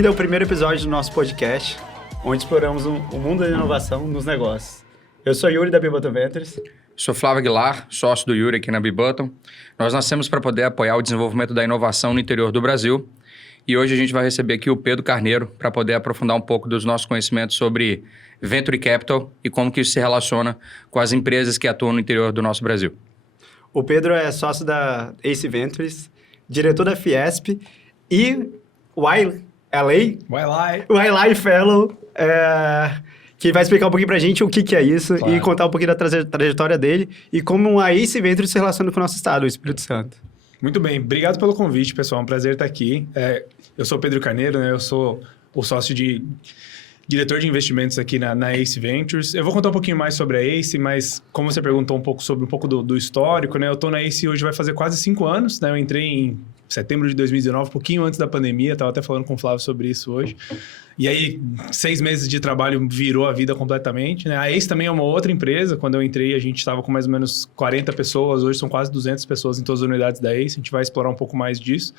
Bem-vindo ao primeiro episódio do nosso podcast, onde exploramos o mundo da inovação nos negócios. Eu sou Yuri, da B-Button Ventures. Sou Flávio Aguilar, sócio do Yuri aqui na B-Button. Nós nascemos para poder apoiar o desenvolvimento da inovação no interior do Brasil. E hoje a gente vai receber aqui o Pedro Carneiro para poder aprofundar um pouco dos nossos conhecimentos sobre Venture Capital e como que isso se relaciona com as empresas que atuam no interior do nosso Brasil. O Pedro é sócio da Ace Ventures, diretor da Fiesp e YLI Fellow, que vai explicar um pouquinho pra gente o que é isso, claro, e contar um pouquinho da trajetória dele e como a Ace Ventures se relaciona com o nosso estado, o Espírito Santo. Muito bem, obrigado pelo convite, pessoal, é um prazer estar aqui. Eu sou o Pedro Carneiro, né? Eu sou o sócio de diretor de investimentos aqui na Ace Ventures. Eu vou contar um pouquinho mais sobre a Ace, mas como você perguntou um pouco do histórico, né? Eu estou na Ace hoje vai fazer quase 5 anos, né? Eu entrei em setembro de 2019, um pouquinho antes da pandemia, estava até falando com o Flávio sobre isso hoje. E aí, 6 meses de trabalho virou a vida completamente, né? A Ace também é uma outra empresa. Quando eu entrei, a gente estava com mais ou menos 40 pessoas. Hoje são quase 200 pessoas em todas as unidades da Ace. A gente vai explorar um pouco mais disso.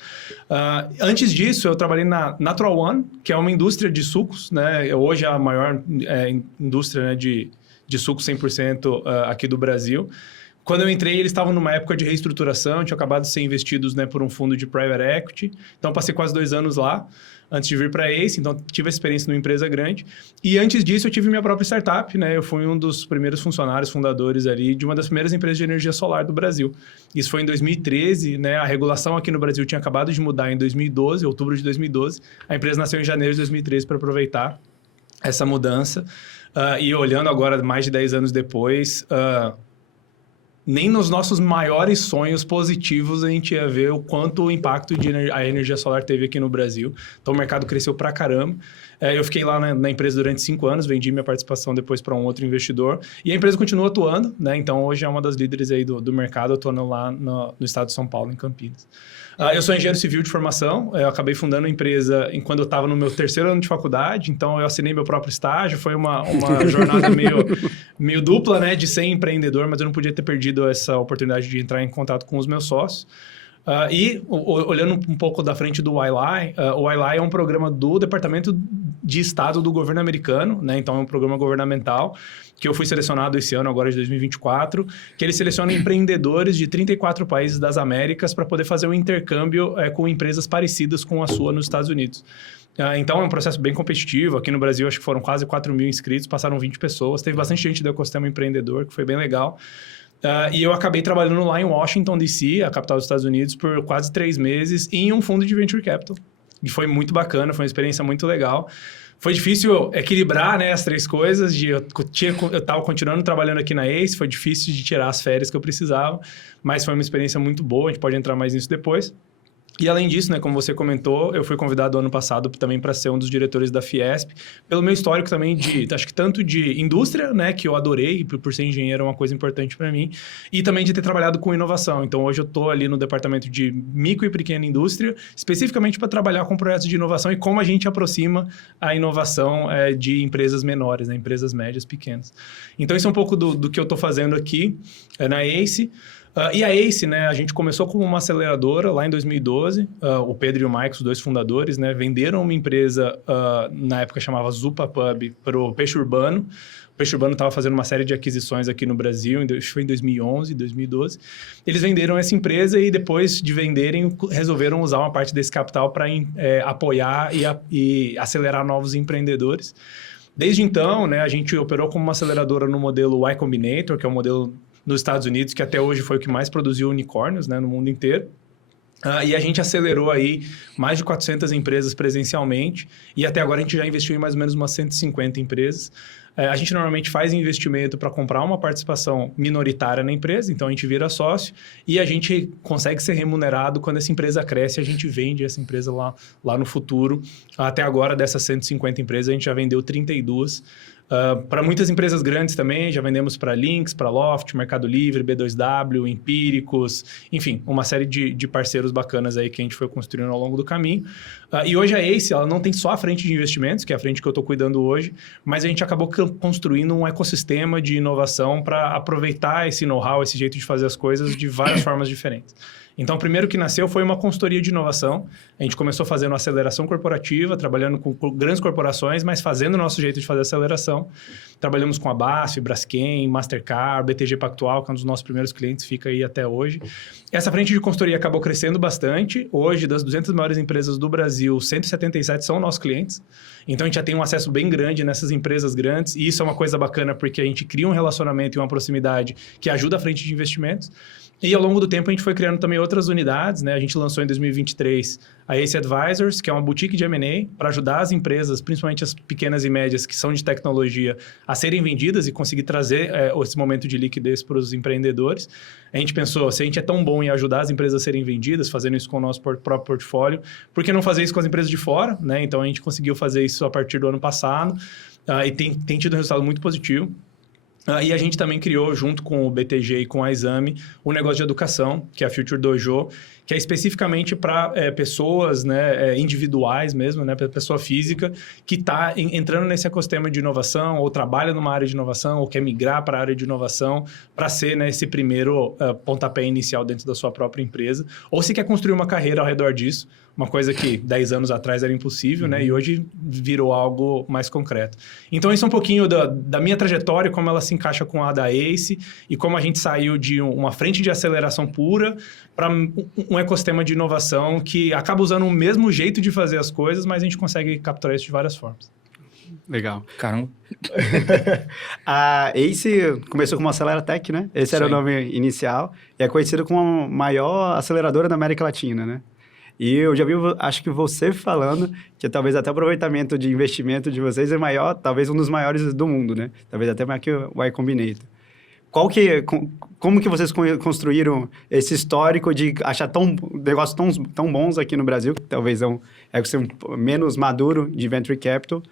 Antes disso, eu trabalhei na Natural One, que é uma indústria de sucos, né? Hoje é a maior indústria, né, de sucos 100% aqui do Brasil. Quando eu entrei, eles estavam numa época de reestruturação, tinham acabado de ser investidos, né, por um fundo de private equity. Então, passei quase 2 anos lá, antes de vir para a Ace. Então, tive a experiência numa empresa grande. E antes disso, eu tive minha própria startup, né? Eu fui um dos primeiros funcionários, fundadores ali, de uma das primeiras empresas de energia solar do Brasil. Isso foi em 2013, né? A regulação aqui no Brasil tinha acabado de mudar em 2012, outubro de 2012. A empresa nasceu em janeiro de 2013 para aproveitar essa mudança. E olhando agora, mais de 10 anos depois... nem nos nossos maiores sonhos positivos a gente ia ver o quanto o impacto a energia solar teve aqui no Brasil. Então, o mercado cresceu pra caramba. Eu fiquei lá na empresa durante 5 anos, vendi minha participação depois para um outro investidor. E a empresa continua atuando, né? Então, hoje é uma das líderes aí do mercado, atuando lá no estado de São Paulo, em Campinas. Eu sou engenheiro civil de formação. Eu acabei fundando a empresa quando eu estava no meu 3º ano de faculdade. Então, eu assinei meu próprio estágio. Foi uma jornada meio dupla, né? De ser empreendedor, mas eu não podia ter perdido essa oportunidade de entrar em contato com os meus sócios. Olhando um pouco da frente do YLI, o YLI é um programa do Departamento de Estado do governo americano, né? Então, é um programa governamental que eu fui selecionado esse ano, agora de 2024, que ele seleciona empreendedores de 34 países das Américas para poder fazer um intercâmbio com empresas parecidas com a sua nos Estados Unidos. Então, é um processo bem competitivo. Aqui no Brasil, acho que foram quase 4 mil inscritos, passaram 20 pessoas. Teve bastante gente do ecossistema empreendedor, que foi bem legal. E eu acabei trabalhando lá em Washington, D.C., a capital dos Estados Unidos, por quase 3 meses, em um fundo de Venture Capital. E foi muito bacana, foi uma experiência muito legal. Foi difícil equilibrar, né, as 3 coisas. Eu estava continuando trabalhando aqui na Ace, foi difícil de tirar as férias que eu precisava, mas foi uma experiência muito boa, a gente pode entrar mais nisso depois. E além disso, né, como você comentou, eu fui convidado ano passado também para ser um dos diretores da Fiesp, pelo meu histórico também acho que tanto de indústria, né, que eu adorei, por ser engenheiro é uma coisa importante para mim, e também de ter trabalhado com inovação. Então, hoje eu estou ali no departamento de micro e pequena indústria, especificamente para trabalhar com projetos de inovação e como a gente aproxima a inovação de empresas menores, né, empresas médias, pequenas. Então, isso é um pouco do que eu estou fazendo aqui na Ace. E a Ace, né, a gente começou como uma aceleradora lá em 2012. O Pedro e o Mike, os 2 fundadores, né, venderam uma empresa, na época chamava Zupa Pub, para o Peixe Urbano. O Peixe Urbano estava fazendo uma série de aquisições aqui no Brasil, foi em 2011, 2012. Eles venderam essa empresa e depois de venderem, resolveram usar uma parte desse capital para apoiar e acelerar novos empreendedores. Desde então, né, a gente operou como uma aceleradora no modelo Y Combinator, que é um modelo nos Estados Unidos, que até hoje foi o que mais produziu unicórnios, né, no mundo inteiro. E a gente acelerou aí mais de 400 empresas presencialmente, e até agora a gente já investiu em mais ou menos umas 150 empresas. A gente normalmente faz investimento para comprar uma participação minoritária na empresa, então a gente vira sócio e a gente consegue ser remunerado quando essa empresa cresce, a gente vende essa empresa lá no futuro. Até agora, dessas 150 empresas, a gente já vendeu 32 Para muitas empresas grandes também, já vendemos para Lynx, para Loft, Mercado Livre, B2W, Empíricos, enfim, uma série de parceiros bacanas aí que a gente foi construindo ao longo do caminho. E hoje a Ace, ela não tem só a frente de investimentos, que é a frente que eu estou cuidando hoje, mas a gente acabou construindo um ecossistema de inovação para aproveitar esse know-how, esse jeito de fazer as coisas de várias formas diferentes. Então, o primeiro que nasceu foi uma consultoria de inovação. A gente começou fazendo aceleração corporativa, trabalhando com grandes corporações, mas fazendo o nosso jeito de fazer aceleração. Trabalhamos com a BASF, Braskem, Mastercard, BTG Pactual, que é um dos nossos primeiros clientes, fica aí até hoje. Essa frente de consultoria acabou crescendo bastante. Hoje, das 200 maiores empresas do Brasil, 177 são nossos clientes. Então, a gente já tem um acesso bem grande nessas empresas grandes. E isso é uma coisa bacana, porque a gente cria um relacionamento e uma proximidade que ajuda a frente de investimentos. E ao longo do tempo a gente foi criando também outras unidades, né? A gente lançou em 2023 a Ace Advisors, que é uma boutique de M&A para ajudar as empresas, principalmente as pequenas e médias que são de tecnologia, a serem vendidas e conseguir trazer esse momento de liquidez para os empreendedores. A gente pensou, se a gente é tão bom em ajudar as empresas a serem vendidas, fazendo isso com o nosso próprio portfólio, por que não fazer isso com as empresas de fora, né? Então a gente conseguiu fazer isso a partir do ano passado e tem tido um resultado muito positivo. E a gente também criou, junto com o BTG e com a Exame, um negócio de educação, que é a Future Dojo, que é especificamente para pessoas, né, individuais mesmo, né, para pessoa física, que está entrando nesse ecossistema de inovação, ou trabalha numa área de inovação, ou quer migrar para a área de inovação, para ser, né, esse primeiro pontapé inicial dentro da sua própria empresa, ou se quer construir uma carreira ao redor disso, uma coisa que 10 anos atrás era impossível, né? E hoje virou algo mais concreto. Então, isso é um pouquinho da minha trajetória, como ela se encaixa com a da Ace e como a gente saiu de uma frente de aceleração pura para um ecossistema de inovação que acaba usando o mesmo jeito de fazer as coisas, mas a gente consegue capturar isso de várias formas. Legal. Caramba. A Ace começou como Aceleratec, né? Esse era o nome inicial. E é conhecido como a maior aceleradora da América Latina, né? E eu já vi, acho que você falando que talvez até o aproveitamento de investimento de vocês é maior, talvez um dos maiores do mundo, né? Talvez até maior que o Y Combinator. Como que vocês construíram esse histórico de achar negócios tão bons aqui no Brasil, que talvez é um menos maduro de Venture Capital?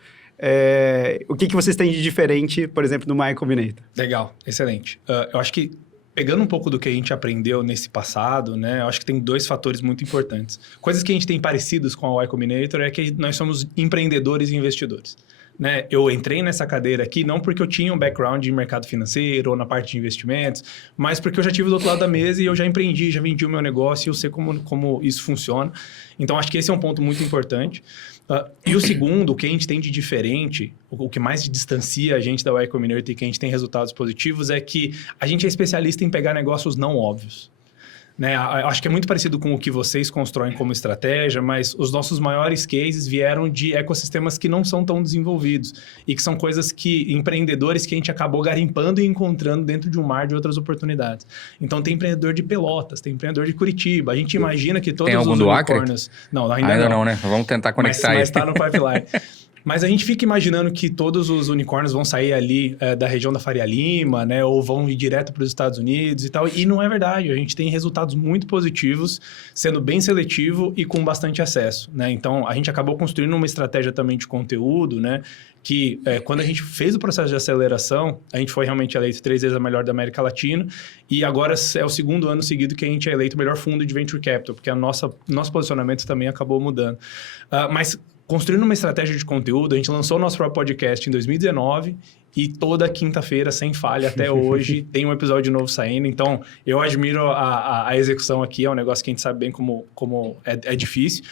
O que vocês têm de diferente, por exemplo, no Y Combinator? Legal, excelente. Eu acho que pegando um pouco do que a gente aprendeu nesse passado, né? Eu acho que tem 2 fatores muito importantes. Coisas que a gente tem parecidos com a Y Combinator é que nós somos empreendedores e investidores. Né? Eu entrei nessa cadeira aqui não porque eu tinha um background em mercado financeiro ou na parte de investimentos, mas porque eu já estive do outro lado da mesa e eu já empreendi, já vendi o meu negócio e eu sei como isso funciona. Então, acho que esse é um ponto muito importante. E o segundo, o que a gente tem de diferente, o que mais distancia a gente da Y Combinator e que a gente tem resultados positivos é que a gente é especialista em pegar negócios não óbvios. Né? Acho que é muito parecido com o que vocês constroem como estratégia, mas os nossos maiores cases vieram de ecossistemas que não são tão desenvolvidos e que são coisas que, empreendedores que a gente acabou garimpando e encontrando dentro de um mar de outras oportunidades. Então, tem empreendedor de Pelotas, tem empreendedor de Curitiba. A gente imagina que todos os unicórnios... Não, ainda não, né? Vamos tentar conectar mas está no pipeline. Mas a gente fica imaginando que todos os unicórnios vão sair ali da região da Faria Lima, né? Ou vão ir direto para os Estados Unidos e tal. E não é verdade. A gente tem resultados muito positivos, sendo bem seletivo e com bastante acesso, né? Então, a gente acabou construindo uma estratégia também de conteúdo, né? Que quando a gente fez o processo de aceleração, a gente foi realmente eleito 3 vezes a melhor da América Latina. E agora é o 2º ano seguido que a gente é eleito o melhor fundo de Venture Capital, porque nosso posicionamento também acabou mudando. Mas... construindo uma estratégia de conteúdo, a gente lançou o nosso próprio podcast em 2019 e toda quinta-feira, sem falha, até hoje, tem um episódio novo saindo. Então, eu admiro a execução aqui, é um negócio que a gente sabe bem como é difícil.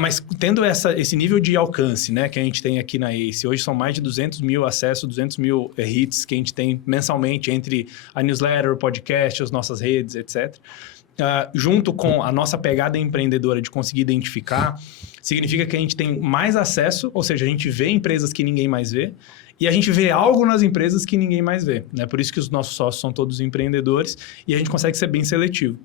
Mas tendo esse nível de alcance, né, que a gente tem aqui na Ace, hoje são mais de 200 mil acessos, 200 mil hits que a gente tem mensalmente entre a newsletter, o podcast, as nossas redes, etc. Junto com a nossa pegada empreendedora de conseguir identificar, significa que a gente tem mais acesso, ou seja, a gente vê empresas que ninguém mais vê, e a gente vê algo nas empresas que ninguém mais vê, né? Por isso que os nossos sócios são todos empreendedores e a gente consegue ser bem seletivo.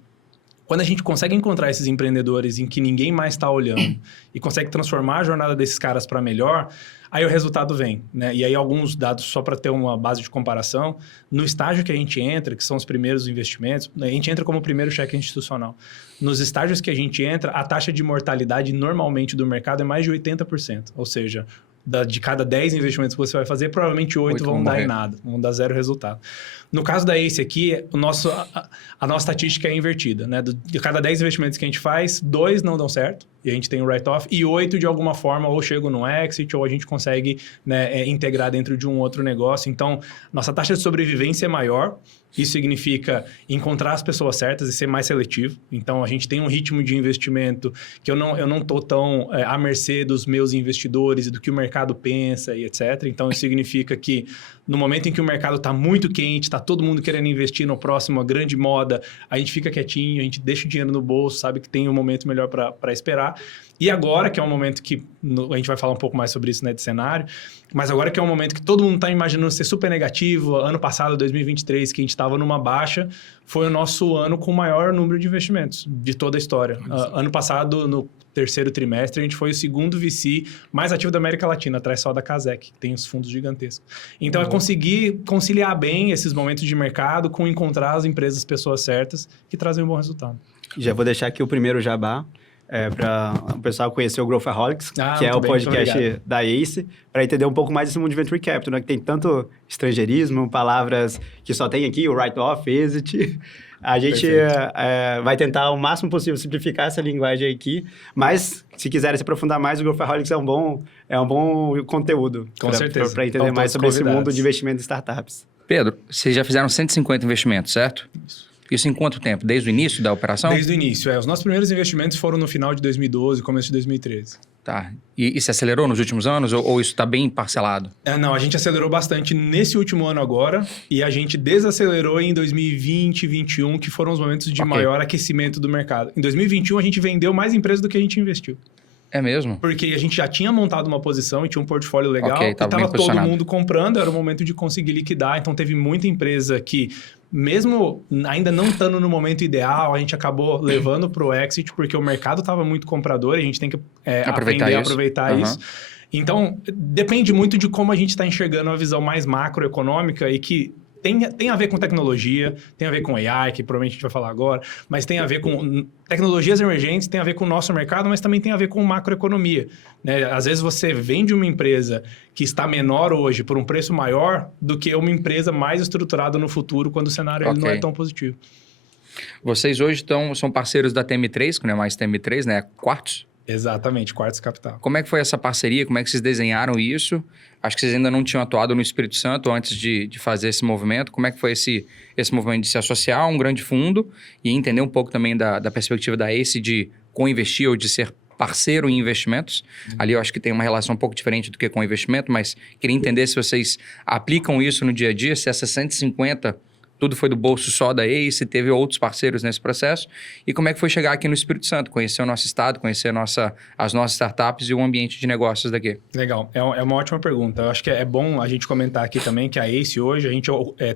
Quando a gente consegue encontrar esses empreendedores em que ninguém mais está olhando e consegue transformar a jornada desses caras para melhor, aí o resultado vem, né? E aí alguns dados só para ter uma base de comparação. No estágio que a gente entra, que são os primeiros investimentos, a gente entra como primeiro cheque institucional. Nos estágios que a gente entra, a taxa de mortalidade normalmente do mercado é mais de 80%. Ou seja, de cada 10 investimentos que você vai fazer, provavelmente 8 vão dar em nada, vão dar 0 resultado. No caso da ACE aqui, a nossa estatística é invertida, né? De cada 10 investimentos que a gente faz, 2 não dão certo, e a gente tem um write-off, e 8 de alguma forma ou chegam no exit, ou a gente consegue, né, integrar dentro de um outro negócio. Então, nossa taxa de sobrevivência é maior. Isso significa encontrar as pessoas certas e ser mais seletivo. Então, a gente tem um ritmo de investimento que eu não estou tão à mercê dos meus investidores e do que o mercado pensa e etc. Então, isso significa que no momento em que o mercado está muito quente, está todo mundo querendo investir no próximo, a grande moda, a gente fica quietinho, a gente deixa o dinheiro no bolso, sabe que tem um momento melhor para esperar. E agora, que é um momento que a gente vai falar um pouco mais sobre isso, né, de cenário, mas agora que é um momento que todo mundo está imaginando ser super negativo, ano passado, 2023, que a gente estava numa baixa, foi o nosso ano com o maior número de investimentos de toda a história. Ano passado, no terceiro trimestre, a gente foi o segundo VC mais ativo da América Latina, atrás só da Casec, que tem os fundos gigantescos. Então, é conseguir conciliar bem esses momentos de mercado com encontrar as empresas, pessoas certas, que trazem um bom resultado. Já vou deixar aqui o primeiro jabá. Para o pessoal conhecer o Growthaholics, que é o podcast da ACE, para entender um pouco mais desse mundo de Venture Capital, né? Que tem tanto estrangeirismo, palavras que só tem aqui, o write-off, exit. A gente vai tentar o máximo possível simplificar essa linguagem aqui, mas se quiserem se aprofundar mais, o Growthaholics é um bom conteúdo. Com certeza. Para entender mais sobre esse mundo de investimento em startups. Pedro, vocês já fizeram 150 investimentos, certo? Isso em quanto tempo? Desde o início da operação? Desde o início, Os nossos primeiros investimentos foram no final de 2012, começo de 2013. Tá. E se acelerou nos últimos anos ou isso está bem parcelado? Não, a gente acelerou bastante nesse último ano agora e a gente desacelerou em 2020 e 2021, que foram os momentos de maior aquecimento do mercado. Em 2021, a gente vendeu mais empresas do que a gente investiu. É mesmo? Porque a gente já tinha montado uma posição e tinha um portfólio legal e estava todo mundo comprando, era o momento de conseguir liquidar. Então, teve muita empresa que, mesmo ainda não estando no momento ideal, a gente acabou levando para o exit, porque o mercado estava muito comprador e a gente tem que aprender a aproveitar isso. Então, depende muito de como a gente está enxergando a visão mais macroeconômica e que tem a ver com tecnologia, tem a ver com AI, que provavelmente a gente vai falar agora, mas tem a ver com tecnologias emergentes, tem a ver com o nosso mercado, mas também tem a ver com macroeconomia, né? Às vezes você vende uma empresa que está menor hoje por um preço maior do que uma empresa mais estruturada no futuro, quando o cenário ele não é tão positivo. Vocês hoje são parceiros da TM3, que não é mais TM3, né? Quartz? Exatamente, Quartz Capital. Como é que foi essa parceria? Como é que vocês desenharam isso? Acho que vocês ainda não tinham atuado no Espírito Santo antes de fazer esse movimento. Como é que foi esse movimento de se associar a um grande fundo e entender um pouco também da perspectiva da ACE de co-investir ou de ser parceiro em investimentos? Ali eu acho que tem uma relação um pouco diferente do que com investimento, mas queria entender se vocês aplicam isso no dia a dia, se essas 150... Tudo foi do bolso só da ACE, teve outros parceiros nesse processo. E como é que foi chegar aqui no Espírito Santo? Conhecer o nosso estado, conhecer as nossas startups e o ambiente de negócios daqui. Legal, é uma ótima pergunta. Eu acho que é bom a gente comentar aqui também que a ACE hoje, a gente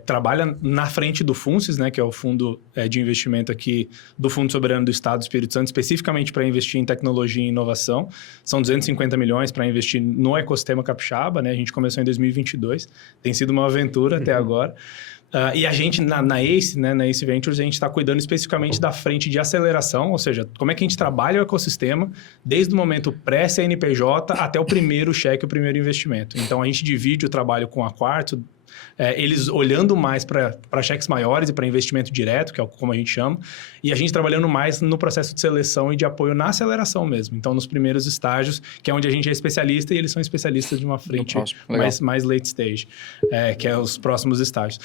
trabalha na frente do FUNCES, né, que é o fundo de investimento aqui do Fundo Soberano do Estado do Espírito Santo, especificamente para investir em tecnologia e inovação. São 250 milhões para investir no ecossistema capixaba, né? A gente começou em 2022, tem sido uma aventura até agora. E a gente, na ACE, né, na ACE Ventures, a gente está cuidando especificamente da frente de aceleração, ou seja, como é que a gente trabalha o ecossistema desde o momento pré-CNPJ até o primeiro cheque, o primeiro investimento. Então, a gente divide o trabalho com a Quartz, eles olhando mais para cheques maiores e para investimento direto, que é como a gente chama, e a gente trabalhando mais no processo de seleção e de apoio na aceleração mesmo. Então, nos primeiros estágios, que é onde a gente é especialista e eles são especialistas de uma frente mais late stage, que é os próximos estágios.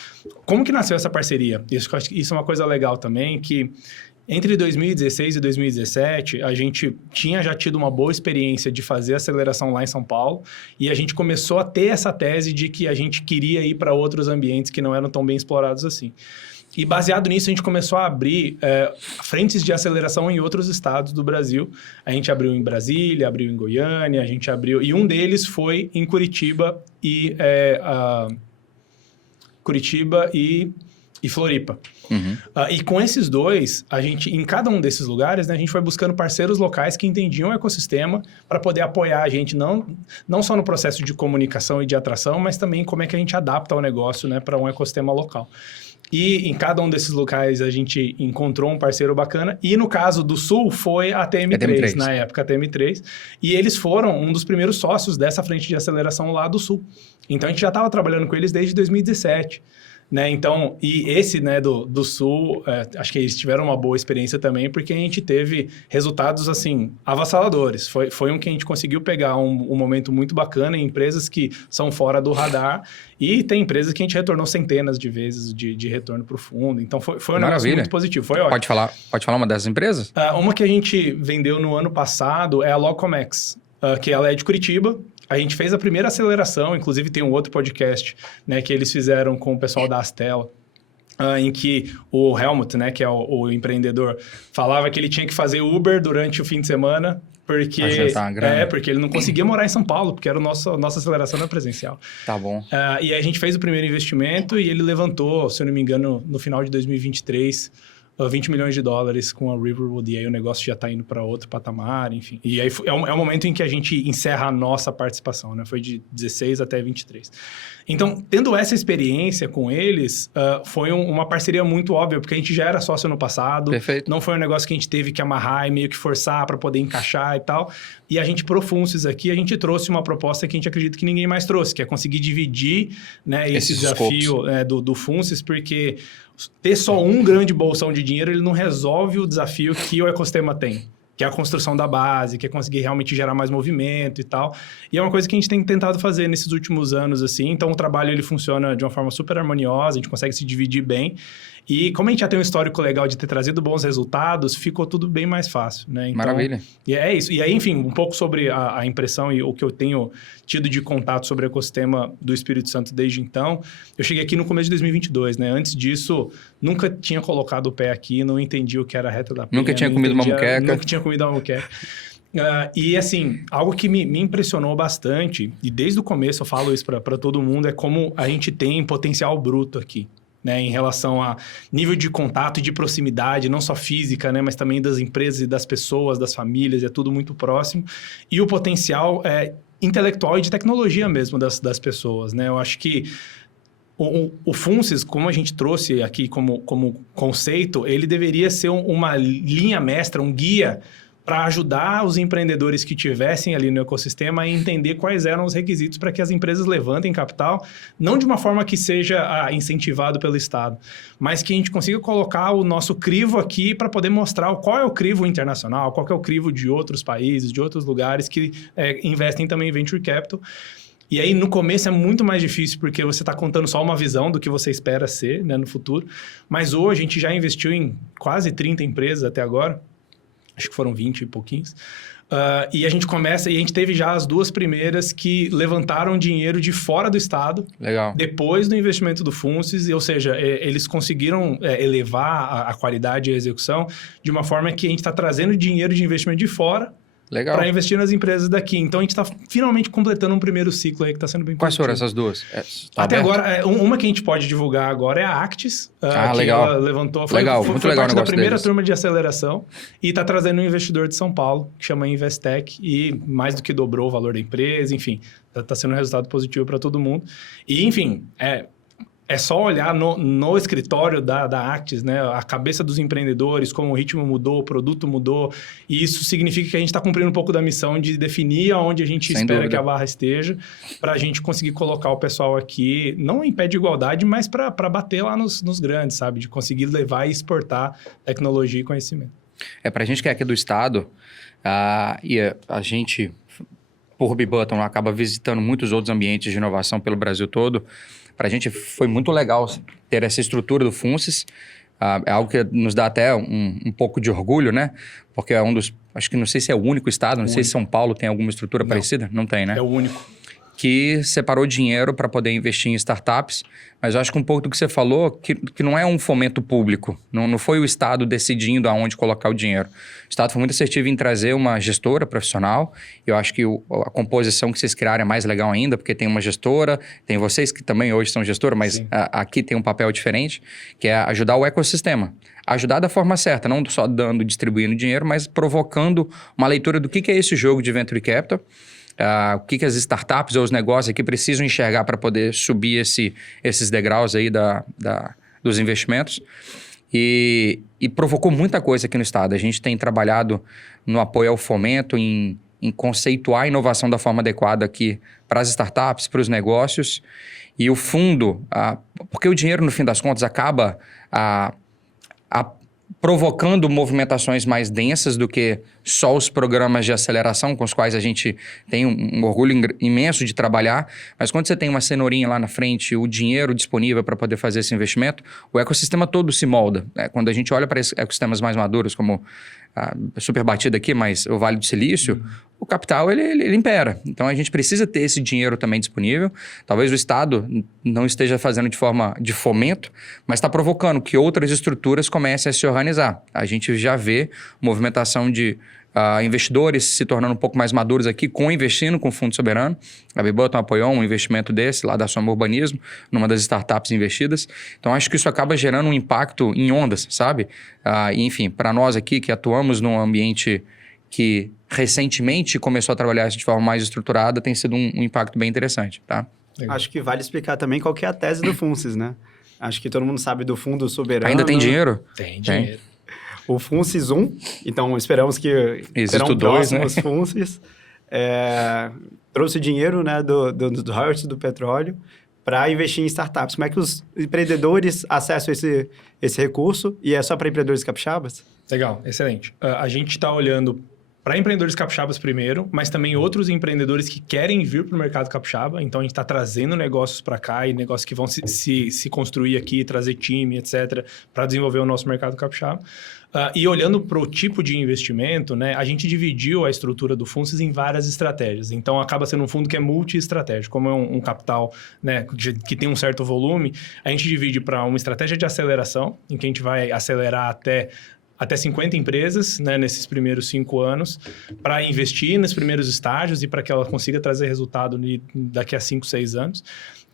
Como que nasceu essa parceria? Isso é uma coisa legal também, que entre 2016 e 2017, a gente tinha já tido uma boa experiência de fazer aceleração lá em São Paulo e a gente começou a ter essa tese de que a gente queria ir para outros ambientes que não eram tão bem explorados assim. E baseado nisso, a gente começou a abrir frentes de aceleração em outros estados do Brasil. A gente abriu em Brasília, abriu em Goiânia, a gente abriu... E um deles foi em Curitiba e Floripa. E com esses dois, a gente, em cada um desses lugares, né, a gente foi buscando parceiros locais que entendiam o ecossistema para poder apoiar a gente, não só no processo de comunicação e de atração, mas também como é que a gente adapta o negócio, né, para um ecossistema local. E em cada um desses locais a gente encontrou um parceiro bacana. E no caso do Sul foi a TM3, na época a TM3. E eles foram um dos primeiros sócios dessa frente de aceleração lá do Sul. Então a gente já estava trabalhando com eles desde 2017. Né? Então, e esse, né, do Sul, acho que eles tiveram uma boa experiência também, porque a gente teve resultados, assim, avassaladores. Foi um que a gente conseguiu pegar um momento muito bacana em empresas que são fora do radar, e tem empresas que a gente retornou centenas de vezes de retorno para o fundo. Então, foi um negócio muito positivo, foi ótimo. Pode falar uma dessas empresas? Uma que a gente vendeu no ano passado é a Locomex, que ela é de Curitiba. A gente fez a primeira aceleração, inclusive tem um outro podcast, né, que eles fizeram com o pessoal da Astela, em que o Helmut, né, que é o empreendedor, falava que ele tinha que fazer Uber durante o fim de semana, porque ele não conseguia morar em São Paulo, porque era nossa aceleração era presencial. Tá bom. E aí a gente fez o primeiro investimento e ele levantou, se eu não me engano, no final de 2023... $20 milhões com a Riverwood, e aí o negócio já está indo para outro patamar, enfim. E aí é o momento em que a gente encerra a nossa participação, né? Foi de 16 até 23. Então, tendo essa experiência com eles, foi uma parceria muito óbvia, porque a gente já era sócio no passado. Perfeito. Não foi um negócio que a gente teve que amarrar e meio que forçar para poder encaixar e tal. E a gente, pro Funces aqui, a gente trouxe uma proposta que a gente acredita que ninguém mais trouxe, que é conseguir dividir, né, esse desafio do Funces, porque ter só um grande bolsão de dinheiro, ele não resolve o desafio que o ecossistema tem, que é a construção da base, que é conseguir realmente gerar mais movimento e tal. E é uma coisa que a gente tem tentado fazer nesses últimos anos, assim. Então, o trabalho, ele funciona de uma forma super harmoniosa, a gente consegue se dividir bem. E como a gente já tem um histórico legal de ter trazido bons resultados, ficou tudo bem mais fácil, né? Então, maravilha. E é isso. E aí, enfim, um pouco sobre a impressão e o que eu tenho tido de contato sobre o ecossistema do Espírito Santo desde então. Eu cheguei aqui no começo de 2022, né? Antes disso, nunca tinha colocado o pé aqui, não entendi o que era a Reta da Penha. Nunca tinha comido uma moqueca. Nunca tinha comido uma moqueca. E assim, algo que me impressionou bastante, e desde o começo eu falo isso para todo mundo, é como a gente tem potencial bruto aqui. Né, em relação a nível de contato e de proximidade, não só física, né, mas também das empresas e das pessoas, das famílias, é tudo muito próximo. E o potencial intelectual e de tecnologia mesmo das pessoas. Né? Eu acho que o Funces, como a gente trouxe aqui como conceito, ele deveria ser uma linha mestra, um guia para ajudar os empreendedores que tivessem ali no ecossistema a entender quais eram os requisitos para que as empresas levantem capital, não de uma forma que seja incentivado pelo Estado, mas que a gente consiga colocar o nosso crivo aqui para poder mostrar qual é o crivo internacional, qual é o crivo de outros países, de outros lugares que investem também em Venture Capital. E aí, no começo, é muito mais difícil, porque você está contando só uma visão do que você espera ser, né, no futuro. Mas hoje, a gente já investiu em quase 30 empresas até agora. Acho que foram 20 e pouquinhos. E a gente começa... E a gente teve já as duas primeiras que levantaram dinheiro de fora do Estado. Legal. Depois do investimento do Funces. Ou seja, eles conseguiram elevar a qualidade e a execução de uma forma que a gente está trazendo dinheiro de investimento de fora para investir nas empresas daqui. Então, a gente está finalmente completando um primeiro ciclo aí que está sendo bem Quais foram essas duas? Até agora, uma que a gente pode divulgar agora é a Actis. Que legal. Ela levantou... Foi muito legal parte da primeira deles. turma de aceleração e está trazendo um investidor de São Paulo, que chama Investec, e mais do que dobrou o valor da empresa, enfim. Está sendo um resultado positivo para todo mundo. E, enfim... É só olhar no escritório da Actis, né? A cabeça dos empreendedores, como o ritmo mudou, o produto mudou. E isso significa que a gente está cumprindo um pouco da missão de definir aonde a gente espera que a barra esteja, para a gente conseguir colocar o pessoal aqui, não em pé de igualdade, mas para bater lá nos grandes, sabe? De conseguir levar e exportar tecnologia e conhecimento. Para a gente que é aqui do estado, e a gente, por B-Button, acaba visitando muitos outros ambientes de inovação pelo Brasil todo. Para a gente foi muito legal ter essa estrutura do Funces. É algo que nos dá até um pouco de orgulho, né? Porque é um dos... Acho que não sei se é o único estado, não sei se São Paulo tem alguma estrutura parecida. Não tem, né? É o único. Que separou dinheiro para poder investir em startups. Mas eu acho que um pouco do que você falou, que não é um fomento público. Não foi o Estado decidindo aonde colocar o dinheiro. O Estado foi muito assertivo em trazer uma gestora profissional. Eu acho que a composição que vocês criaram é mais legal ainda, porque tem uma gestora, tem vocês que também hoje são gestora, mas aqui tem um papel diferente, que é ajudar o ecossistema. Ajudar da forma certa, não só distribuindo dinheiro, mas provocando uma leitura do que é esse jogo de Venture Capital. O que as startups ou os negócios aqui precisam enxergar para poder subir esses degraus aí do dos investimentos. E provocou muita coisa aqui no estado. A gente tem trabalhado no apoio ao fomento, em conceituar a inovação da forma adequada aqui para as startups, para os negócios. E o fundo, porque o dinheiro, no fim das contas, acaba provocando movimentações mais densas do que só os programas de aceleração com os quais a gente tem um orgulho imenso de trabalhar. Mas quando você tem uma cenourinha lá na frente, o dinheiro disponível para poder fazer esse investimento, o ecossistema todo se molda. Quando a gente olha para ecossistemas mais maduros, como super batida aqui, mas o Vale do Silício, o capital ele impera. Então a gente precisa ter esse dinheiro também disponível. Talvez o Estado não esteja fazendo de forma de fomento, mas está provocando que outras estruturas comecem a se organizar. A gente já vê movimentação de investidores se tornando um pouco mais maduros aqui, investindo com fundo soberano. A Bibutton apoiou um investimento desse lá da Soma Urbanismo, numa das startups investidas. Então, acho que isso acaba gerando um impacto em ondas, sabe? Enfim, para nós aqui que atuamos num ambiente que recentemente começou a trabalhar de forma mais estruturada, tem sido um impacto bem interessante, tá? Legal. Acho que vale explicar também qual que é a tese do FUNCES, né? Acho que todo mundo sabe do fundo soberano. Ainda tem dinheiro? Tem dinheiro. O FUNCES 1, então esperamos que Existe terão dois, né? próximos FUNCES. Trouxe dinheiro, né, do royalties do petróleo para investir em startups. Como é que os empreendedores acessam esse recurso? E é só para empreendedores capixabas? Legal, excelente. A gente está olhando para empreendedores capixabas primeiro, mas também outros empreendedores que querem vir para o mercado capixaba. Então, a gente está trazendo negócios para cá e negócios que vão se construir aqui, trazer time, etc., para desenvolver o nosso mercado capixaba. E olhando para o tipo de investimento, né, a gente dividiu a estrutura do FUNCES em várias estratégias. Então, acaba sendo um fundo que é multi-estratégico. Como é um capital, né, que tem um certo volume, a gente divide para uma estratégia de aceleração, em que a gente vai acelerar até 50 empresas, né, nesses primeiros 5 anos, para investir nos primeiros estágios e para que ela consiga trazer resultado daqui a 5, 6 anos.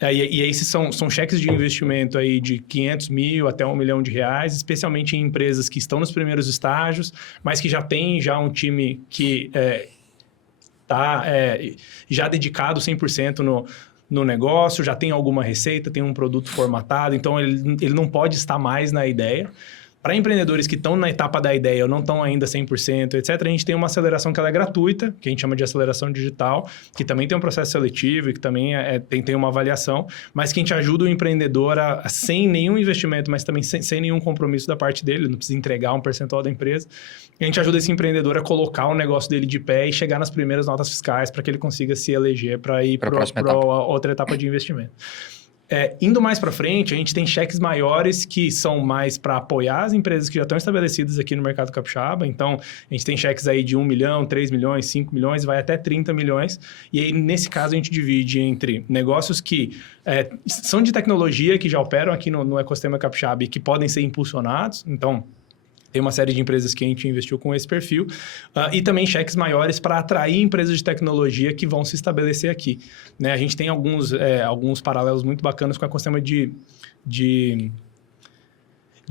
E esses são cheques de investimento aí de 500 mil até R$1 milhão, especialmente em empresas que estão nos primeiros estágios, mas que já tem um time que está já dedicado 100% no negócio, já tem alguma receita, tem um produto formatado, então ele não pode estar mais na ideia. Para empreendedores que estão na etapa da ideia ou não estão ainda 100%, etc., a gente tem uma aceleração que ela é gratuita, que a gente chama de aceleração digital, que também tem um processo seletivo e que também tem uma avaliação, mas que a gente ajuda o empreendedor sem nenhum investimento, mas também sem nenhum compromisso da parte dele, não precisa entregar um percentual da empresa. E a gente ajuda esse empreendedor a colocar o negócio dele de pé e chegar nas primeiras notas fiscais para que ele consiga se eleger para ir para outra etapa de investimento. Indo mais para frente, a gente tem cheques maiores que são mais para apoiar as empresas que já estão estabelecidas aqui no mercado capixaba. Então, a gente tem cheques aí de 1 milhão, 3 milhões, 5 milhões, vai até 30 milhões. E aí, nesse caso, a gente divide entre negócios que são de tecnologia, que já operam aqui no ecossistema capixaba e que podem ser impulsionados. Então, tem uma série de empresas que a gente investiu com esse perfil. E também cheques maiores para atrair empresas de tecnologia que vão se estabelecer aqui. Né? A gente tem alguns paralelos muito bacanas com o ecossistema de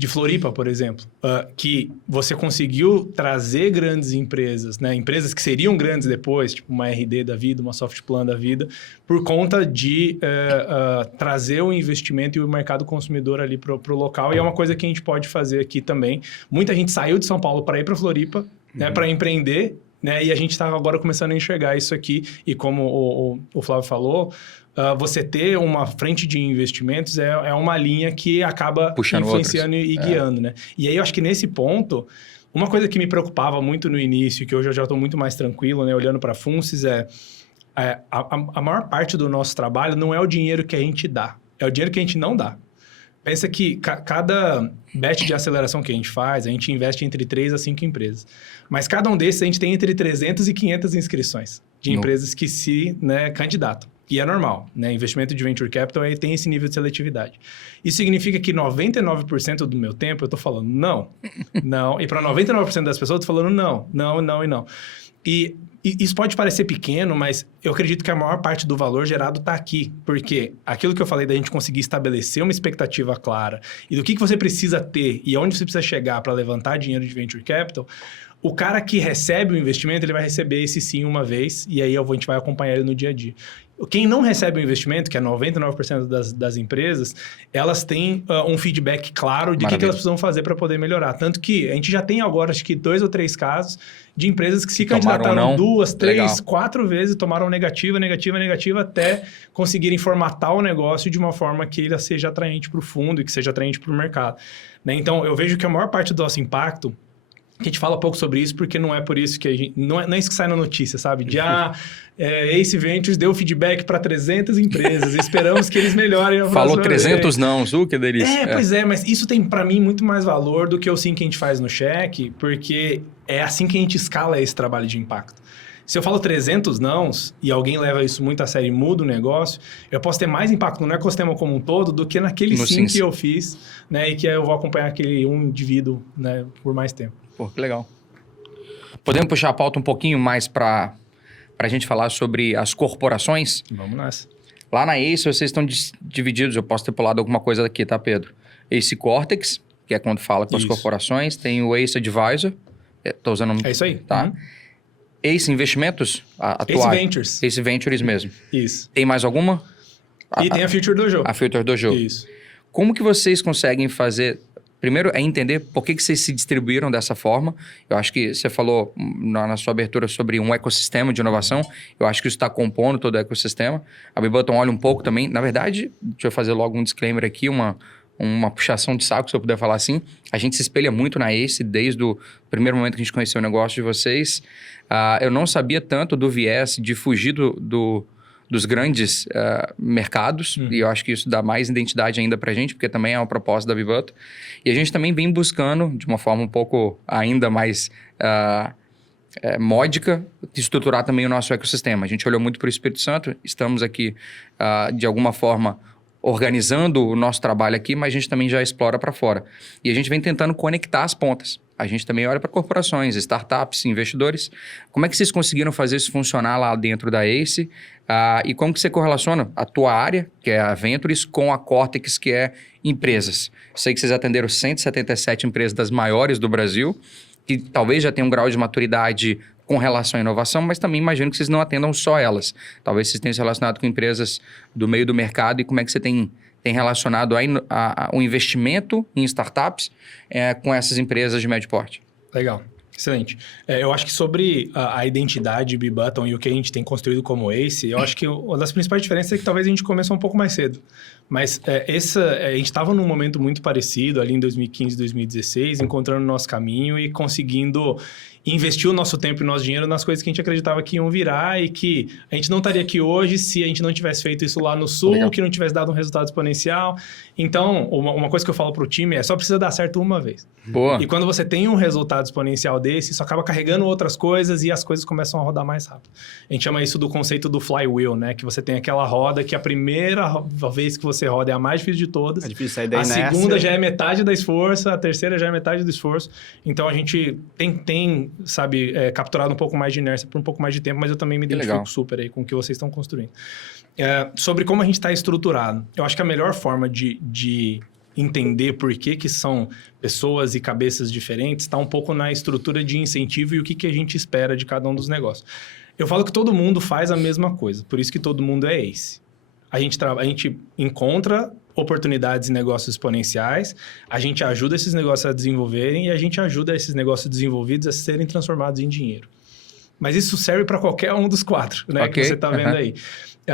Floripa, por exemplo, que você conseguiu trazer grandes empresas, né? Empresas que seriam grandes depois, tipo uma RD da vida, uma Softplan da vida, por conta de trazer o investimento e o mercado consumidor ali para o local. E é uma coisa que a gente pode fazer aqui também. Muita gente saiu de São Paulo para ir para Floripa, né, para empreender, né? E a gente está agora começando a enxergar isso aqui. E como o Flávio falou, você ter uma frente de investimentos é uma linha que acaba puxando influenciando e guiando, né? E aí eu acho que nesse ponto, uma coisa que me preocupava muito no início, que hoje eu já estou muito mais tranquilo, né, olhando para a FUNCES, a maior parte do nosso trabalho não é o dinheiro que a gente dá, é o dinheiro que a gente não dá. Pensa que cada batch de aceleração que a gente faz, a gente investe entre 3 a 5 empresas. Mas cada um desses a gente tem entre 300 e 500 inscrições de empresas que se candidatam. E é normal, né? Investimento de venture capital tem esse nível de seletividade. Isso significa que 99% do meu tempo eu estou falando não. E para 99% das pessoas eu estou falando não. E isso pode parecer pequeno, mas eu acredito que a maior parte do valor gerado está aqui. Porque aquilo que eu falei da gente conseguir estabelecer uma expectativa clara e do que você precisa ter e aonde você precisa chegar para levantar dinheiro de venture capital, o cara que recebe o investimento, ele vai receber esse sim uma vez e aí a gente vai acompanhar ele no dia a dia. Quem não recebe o investimento, que é 99% das empresas, elas têm um feedback claro de o que elas precisam fazer para poder melhorar. Tanto que a gente já tem agora, acho que 2 ou 3 casos de empresas que se candidataram 2, 3, 4 vezes, tomaram negativa, até conseguirem formatar o negócio de uma forma que ele seja atraente para o fundo e que seja atraente para o mercado. Né? Então, eu vejo que a maior parte do nosso impacto, a gente fala pouco sobre isso, porque não é por isso que a gente... Não é isso que sai na notícia, sabe? De, Ace Ventures deu feedback para 300 empresas, esperamos que eles melhorem a Falou 300 não, que delícia. Pois é, mas isso tem para mim muito mais valor do que o sim que a gente faz no cheque, porque é assim que a gente escala esse trabalho de impacto. Se eu falo 300 nãos e alguém leva isso muito a sério e muda o negócio, eu posso ter mais impacto no ecossistema como um todo do que naquele sim que eu fiz, né? E que eu vou acompanhar aquele indivíduo, né, por mais tempo. Pô, que legal. Podemos puxar a pauta um pouquinho mais para a gente falar sobre as corporações? Vamos nessa. Lá na Ace, vocês estão divididos. Eu posso ter pulado alguma coisa daqui, tá, Pedro? Ace Cortex, que é quando fala com as corporações. Tem o Ace Advisor. Estou usando... É isso aí. Tá. Ace Investimentos, atual. Ace Ventures. Ace Ventures mesmo. Isso. Tem mais alguma? E tem a Future Dojo. A Future Dojo. Isso. Como que vocês conseguem fazer... Primeiro é entender por que vocês se distribuíram dessa forma. Eu acho que você falou na sua abertura sobre um ecossistema de inovação. Eu acho que isso está compondo todo o ecossistema. A Bibutton olha um pouco também. Na verdade, deixa eu fazer logo um disclaimer aqui, uma puxação de saco, se eu puder falar assim. A gente se espelha muito na Ace desde o primeiro momento que a gente conheceu o negócio de vocês. Eu não sabia tanto do viés de fugir dos grandes mercados, e eu acho que isso dá mais identidade ainda pra gente, porque também é uma proposta da Bibutton. E a gente também vem buscando, de uma forma um pouco ainda mais módica, estruturar também o nosso ecossistema. A gente olhou muito para o Espírito Santo, estamos aqui, de alguma forma, organizando o nosso trabalho aqui, mas a gente também já explora para fora. E a gente vem tentando conectar as pontas. A gente também olha para corporações, startups, investidores. Como é que vocês conseguiram fazer isso funcionar lá dentro da Ace? E como que você correlaciona a tua área, que é a Ventures, com a Cortex, que é empresas? Sei que vocês atenderam 177 empresas das maiores do Brasil, que talvez já tenham um grau de maturidade com relação à inovação, mas também imagino que vocês não atendam só elas. Talvez vocês tenham se relacionado com empresas do meio do mercado e como é que você tem relacionado o investimento em startups com essas empresas de médio porte. Legal, excelente. Eu acho que sobre a identidade Bibutton e o que a gente tem construído como Ace, eu acho que uma das principais diferenças é que talvez a gente começou um pouco mais cedo. Mas a gente estava num momento muito parecido, ali em 2015, 2016, encontrando o nosso caminho e conseguindo investir o nosso tempo e o nosso dinheiro nas coisas que a gente acreditava que iam virar e que a gente não estaria aqui hoje se a gente não tivesse feito isso lá no Sul, legal, que não tivesse dado um resultado exponencial. Então, uma coisa que eu falo para o time é só precisa dar certo uma vez. Boa. E quando você tem um resultado exponencial desse, isso acaba carregando outras coisas e as coisas começam a rodar mais rápido. A gente chama isso do conceito do flywheel, né? Que você tem aquela roda que a primeira vez que você roda é a mais difícil de todas. É difícil sair da inércia. A segunda já é metade da esforço, a terceira já é metade do esforço. Então, a gente tem capturado um pouco mais de inércia por um pouco mais de tempo, mas eu também me identifico super aí com o que vocês estão construindo. Sobre como a gente está estruturado, eu acho que a melhor forma de entender por que são pessoas e cabeças diferentes está um pouco na estrutura de incentivo e o que a gente espera de cada um dos negócios. Eu falo que todo mundo faz a mesma coisa, por isso que todo mundo é Ace. A gente encontra oportunidades e negócios exponenciais, a gente ajuda esses negócios a desenvolverem e a gente ajuda esses negócios desenvolvidos a serem transformados em dinheiro. Mas isso serve para qualquer um dos 4, né, que você está vendo aí.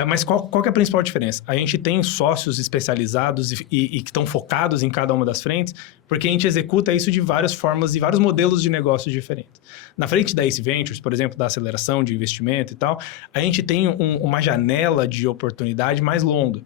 Mas qual que é a principal diferença? A gente tem sócios especializados e que estão focados em cada uma das frentes, porque a gente executa isso de várias formas e vários modelos de negócios diferentes. Na frente da Ace Ventures, por exemplo, da aceleração de investimento e tal, a gente tem uma janela de oportunidade mais longa.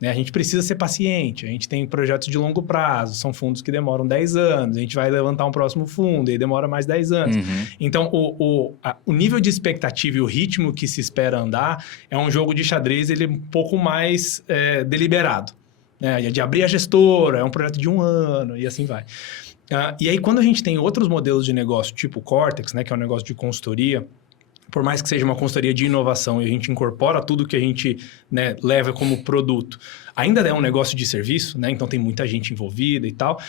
Né? A gente precisa ser paciente, a gente tem projetos de longo prazo, são fundos que demoram 10 anos, a gente vai levantar um próximo fundo e demora mais 10 anos. Uhum. Então, o nível de expectativa e o ritmo que se espera andar é um jogo de xadrez, ele é um pouco mais deliberado. Né? De abrir a gestora, é um projeto de 1 ano e assim vai. E aí, quando a gente tem outros modelos de negócio, tipo Cortex, né, que é um negócio de consultoria, por mais que seja uma consultoria de inovação e a gente incorpora tudo que a gente, né, leva como produto, ainda é um negócio de serviço, né? Então tem muita gente envolvida e tal.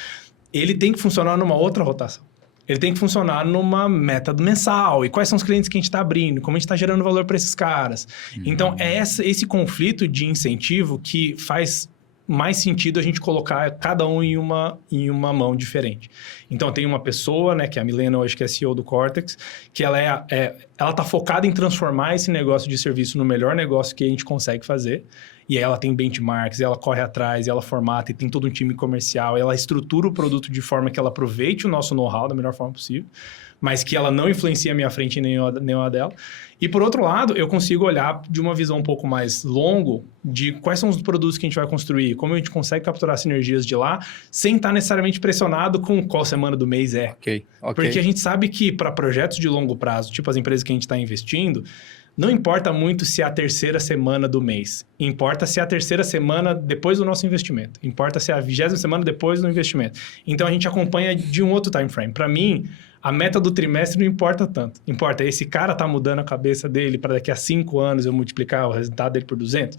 Ele tem que funcionar numa outra rotação. ele tem que funcionar numa meta mensal. E quais são os clientes que a gente está abrindo? Como a gente está gerando valor para esses caras? Então, é esse conflito de incentivo que faz mais sentido a gente colocar cada um em uma mão diferente. Então, tem uma pessoa, né, que é a Milena hoje, que é CEO do Cortex, que ela ela tá focada em transformar esse negócio de serviço no melhor negócio que a gente consegue fazer. E aí ela tem benchmarks, ela corre atrás, ela formata, e tem todo um time comercial, ela estrutura o produto de forma que ela aproveite o nosso know-how da melhor forma possível, mas que ela não influencia a minha frente nem a dela. E, por outro lado, eu consigo olhar de uma visão um pouco mais longo de quais são os produtos que a gente vai construir, como a gente consegue capturar sinergias de lá, sem estar necessariamente pressionado com qual semana do mês é. Ok. Porque a gente sabe que para projetos de longo prazo, tipo as empresas que a gente está investindo, não importa muito se é a terceira semana do mês. Importa se é a terceira semana depois do nosso investimento. Importa se é a 20ª semana depois do investimento. Então, a gente acompanha de um outro time frame. Para mim, a meta do trimestre não importa tanto. Importa, esse cara tá mudando a cabeça dele para daqui a 5 anos eu multiplicar o resultado dele por 200.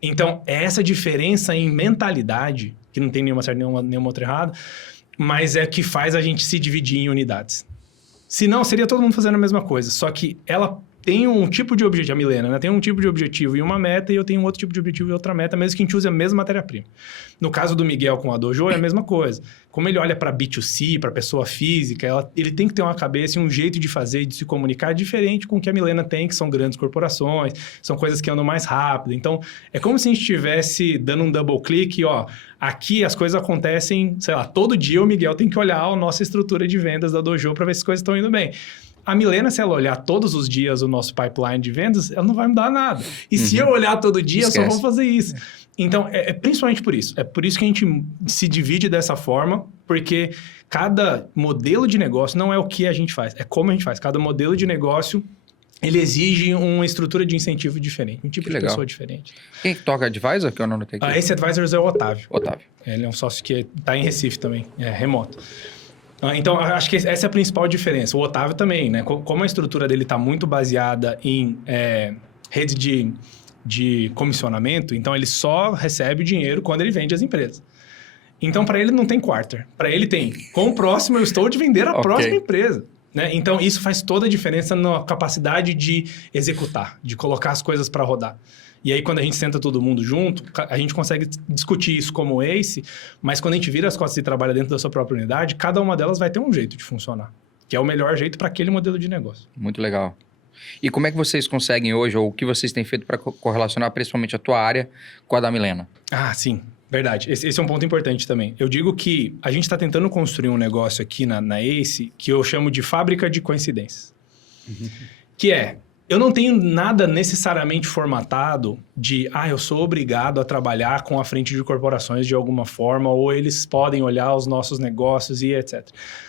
Então, é essa diferença em mentalidade, que não tem nenhuma certa, nenhuma outra errada, mas é que faz a gente se dividir em unidades. Se não, seria todo mundo fazendo a mesma coisa. Só que ela tem um tipo de objetivo, a Milena, né? Tem um tipo de objetivo e uma meta, e eu tenho um outro tipo de objetivo e outra meta, mesmo que a gente use a mesma matéria-prima. No caso do Miguel com a Dojo, é a mesma coisa. Como ele olha para B2C, para pessoa física, ele tem que ter uma cabeça e um jeito de fazer e de se comunicar diferente com o que a Milena tem, que são grandes corporações, são coisas que andam mais rápido. Então, é como se a gente estivesse dando um double click, ó, aqui as coisas acontecem, sei lá, todo dia o Miguel tem que olhar a nossa estrutura de vendas da Dojo para ver se as coisas estão indo bem. A Milena, se ela olhar todos os dias o nosso pipeline de vendas, ela não vai mudar nada. E se eu olhar todo dia, Esquece. eu só vou fazer isso. Então, é principalmente por isso. É por isso que a gente se divide dessa forma, porque cada modelo de negócio não é o que a gente faz, é como a gente faz. Cada modelo de negócio, ele exige uma estrutura de incentivo diferente, um tipo de pessoa diferente. Quem toca Advisor, que eu não notei aqui? Esse Advisors é o Otávio. Otávio. Ele é um sócio que está em Recife também, é remoto. Então, acho que essa é a principal diferença. O Otávio também, né? Como a estrutura dele está muito baseada em rede de comissionamento, então ele só recebe o dinheiro quando ele vende as empresas. Então, para ele não tem quarter. Para ele tem, com o próximo eu estou de vender a próxima empresa. Né? Então, isso faz toda a diferença na capacidade de executar, de colocar as coisas para rodar. E aí, quando a gente senta todo mundo junto, a gente consegue discutir isso como ACE, mas quando a gente vira as costas e trabalha dentro da sua própria unidade, cada uma delas vai ter um jeito de funcionar, que é o melhor jeito para aquele modelo de negócio. Muito legal. E como é que vocês conseguem hoje, ou o que vocês têm feito para correlacionar principalmente a tua área com a da Milena? Ah, sim. Verdade. Esse é um ponto importante também. Eu digo que a gente está tentando construir um negócio aqui na ACE que eu chamo de fábrica de coincidências. Que é... Eu não tenho nada necessariamente formatado de, eu sou obrigado a trabalhar com a frente de corporações de alguma forma, ou eles podem olhar os nossos negócios e etc.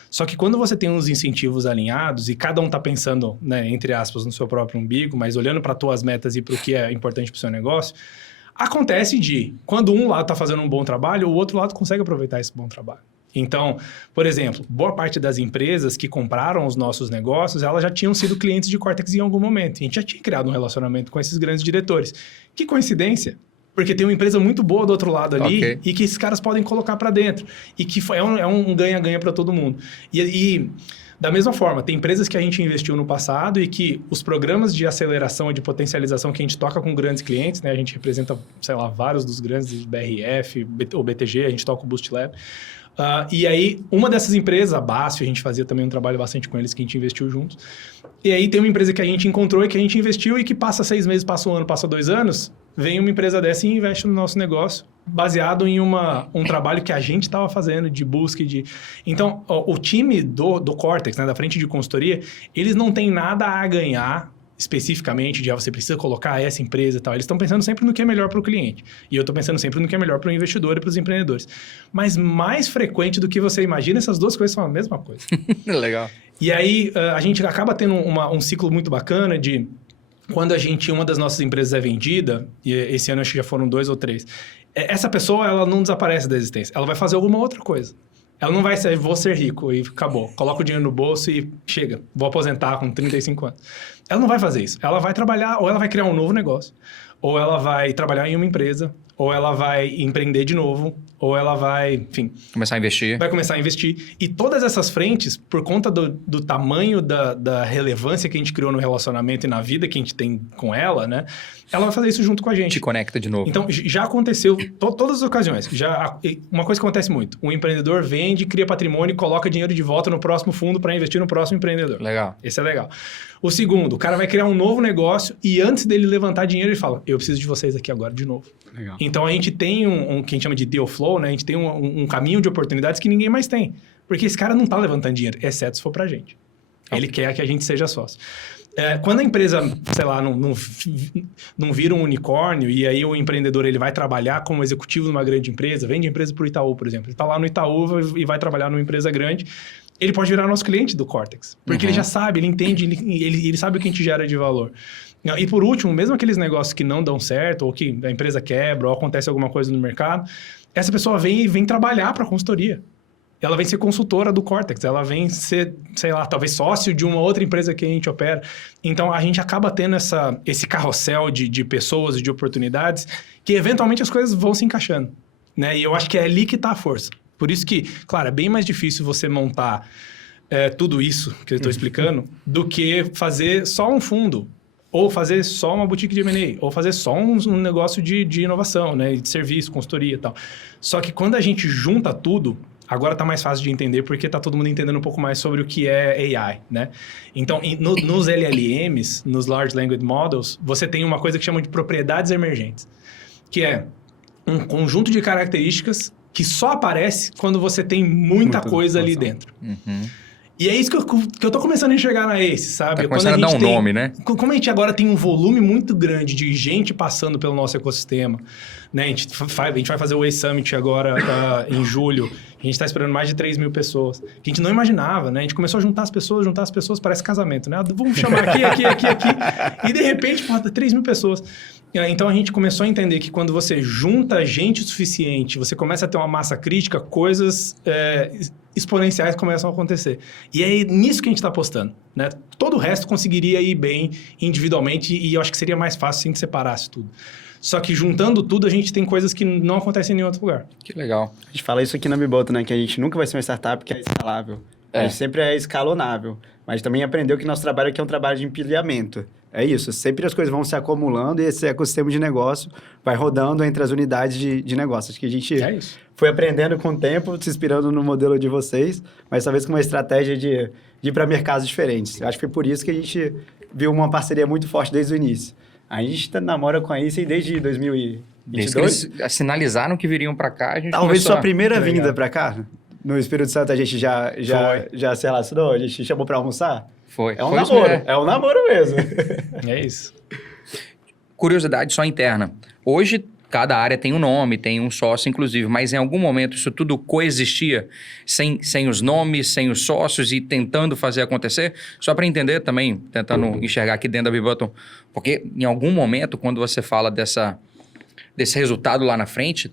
Só que quando você tem uns incentivos alinhados e cada um está pensando, né, entre aspas, no seu próprio umbigo, mas olhando para as tuas metas e para o que é importante para o seu negócio, acontece de, quando um lado está fazendo um bom trabalho, o outro lado consegue aproveitar esse bom trabalho. Então, por exemplo, boa parte das empresas que compraram os nossos negócios, elas já tinham sido clientes de Cortex em algum momento. A gente já tinha criado um relacionamento com esses grandes diretores. Que coincidência! Porque tem uma empresa muito boa do outro lado ali e que esses caras podem colocar para dentro. E que é um ganha-ganha para todo mundo. E da mesma forma, tem empresas que a gente investiu no passado e que os programas de aceleração e de potencialização que a gente toca com grandes clientes, né? A gente representa, sei lá, vários dos grandes, BRF, ou BTG, a gente toca o Boost Lab. E aí, uma dessas empresas, a BASF, a gente fazia também um trabalho bastante com eles, que a gente investiu juntos. E aí tem uma empresa que a gente encontrou e que a gente investiu e que passa 6 meses, passa 1 ano, passa 2 anos, vem uma empresa dessa e investe no nosso negócio, baseado em um trabalho que a gente estava fazendo de busca e de... Então, o time do Cortex, né, da frente de consultoria, eles não têm nada a ganhar especificamente de você precisa colocar essa empresa e tal. Eles estão pensando sempre no que é melhor para o cliente. E eu estou pensando sempre no que é melhor para o investidor e para os empreendedores. Mas mais frequente do que você imagina, essas duas coisas são a mesma coisa. Legal. E aí, a gente acaba tendo um ciclo muito bacana de... Quando uma das nossas empresas é vendida, e esse ano acho que já foram 2 ou 3, essa pessoa, ela não desaparece da existência. Ela vai fazer alguma outra coisa. Ela não vai ser, vou ser rico e acabou. Coloca o dinheiro no bolso e chega. Vou aposentar com 35 anos. Ela não vai fazer isso. Ela vai trabalhar, ou ela vai criar um novo negócio, ou ela vai trabalhar em uma empresa, ou ela vai empreender de novo, ou ela vai, enfim... Começar a investir. Vai começar a investir. E todas essas frentes, por conta do tamanho da relevância que a gente criou no relacionamento e na vida que a gente tem com ela, né? Ela vai fazer isso junto com a gente. Te conecta de novo. Então, já aconteceu todas as ocasiões. Uma coisa que acontece muito. Um empreendedor vende, cria patrimônio e coloca dinheiro de volta no próximo fundo para investir no próximo empreendedor. Legal. Esse é legal. O segundo, o cara vai criar um novo negócio e antes dele levantar dinheiro, ele fala, eu preciso de vocês aqui agora de novo. Legal. Então, a gente tem um que a gente chama de deal flow, né? A gente tem um caminho de oportunidades que ninguém mais tem. Porque esse cara não está levantando dinheiro, exceto se for pra gente. Ele quer que a gente seja sócio. Quando a empresa, sei lá, não vira um unicórnio e aí o empreendedor ele vai trabalhar como executivo numa grande empresa, vende a empresa para o Itaú, por exemplo. Ele está lá no Itaú e vai trabalhar numa empresa grande, ele pode virar nosso cliente do Cortex. Porque ele já sabe, ele entende, ele sabe o que a gente gera de valor. E por último, mesmo aqueles negócios que não dão certo, ou que a empresa quebra, ou acontece alguma coisa no mercado, essa pessoa vem trabalhar para a consultoria. Ela vem ser consultora do Cortex, ela vem ser, sei lá, talvez sócio de uma outra empresa que a gente opera. Então, a gente acaba tendo esse carrossel de pessoas e de oportunidades que, eventualmente, as coisas vão se encaixando, né? E eu acho que é ali que está a força. Por isso que, claro, é bem mais difícil você montar tudo isso que eu estou explicando do que fazer só um fundo, ou fazer só uma boutique de M&A, ou fazer só um negócio de inovação, né? De serviço, consultoria e tal. Só que quando a gente junta tudo, agora está mais fácil de entender porque está todo mundo entendendo um pouco mais sobre o que é AI, né? Então, nos LLMs, nos Large Language Models, você tem uma coisa que chama de propriedades emergentes, que é um conjunto de características que só aparece quando você tem muita coisa ali dentro. Uhum. E é isso que eu tô começando a enxergar na ACE, sabe? Tá começando a dar um nome, né? Como a gente agora tem um volume muito grande de gente passando pelo nosso ecossistema, né? A gente vai fazer o ACE Summit agora em julho. A gente está esperando mais de 3 mil pessoas. Que a gente não imaginava, né? A gente começou a juntar as pessoas, parece casamento, né? Vamos chamar aqui. E de repente, 3 mil pessoas. Então, a gente começou a entender que quando você junta gente o suficiente, você começa a ter uma massa crítica, coisas exponenciais começam a acontecer. E é nisso que a gente está apostando, né? Todo o resto conseguiria ir bem individualmente e eu acho que seria mais fácil se a gente separasse tudo. Só que juntando tudo, a gente tem coisas que não acontecem em nenhum outro lugar. Que legal. A gente fala isso aqui na Biboto, né? Que a gente nunca vai ser uma startup que é escalável. A gente sempre é escalonável. Mas também aprendeu que nosso trabalho aqui é um trabalho de empilhamento. É isso, sempre as coisas vão se acumulando e esse ecossistema de negócio vai rodando entre as unidades de negócio. Acho que a gente foi aprendendo com o tempo, se inspirando no modelo de vocês, mas talvez com uma estratégia de ir para mercados diferentes. Acho que foi por isso que a gente viu uma parceria muito forte desde o início. A gente namora com a Ace desde 2022. Desde que eles sinalizaram que viriam para cá, a gente talvez começou sua primeira vinda para cá, no Espírito Santo, a gente já se relacionou, a gente chamou para almoçar. Foi. É um namoro, é um namoro mesmo. É isso. Curiosidade só interna. Hoje, cada área tem um nome, tem um sócio, inclusive, mas em algum momento isso tudo coexistia sem os nomes, sem os sócios e tentando fazer acontecer? Só para entender também, tentando enxergar aqui dentro da Bibutton, porque em algum momento, quando você fala desse resultado lá na frente,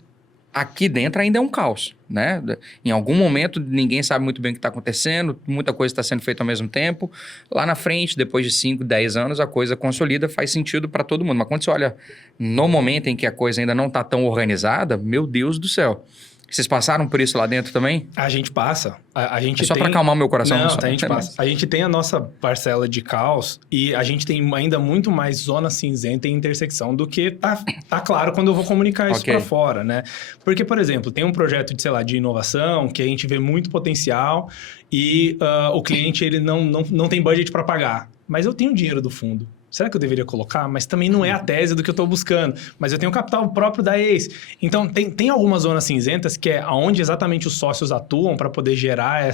aqui dentro ainda é um caos, né? Em algum momento, ninguém sabe muito bem o que está acontecendo, muita coisa está sendo feita ao mesmo tempo. Lá na frente, depois de 5, 10 anos, a coisa consolida, faz sentido para todo mundo. Mas quando você olha no momento em que a coisa ainda não está tão organizada, meu Deus do céu. Vocês passaram por isso lá dentro também? A gente passa. A gente só para acalmar o meu coração. Não, a gente passa. A gente tem a nossa parcela de caos e a gente tem ainda muito mais zona cinzenta e intersecção do que tá claro quando eu vou comunicar isso para fora, né? Porque, por exemplo, tem um projeto de inovação que a gente vê muito potencial e o cliente ele não tem budget para pagar. Mas eu tenho dinheiro do fundo. Será que eu deveria colocar? Mas também não é a tese do que eu estou buscando. Mas eu tenho o capital próprio da ACE. Então, tem algumas zonas cinzentas que é onde exatamente os sócios atuam para poder tirar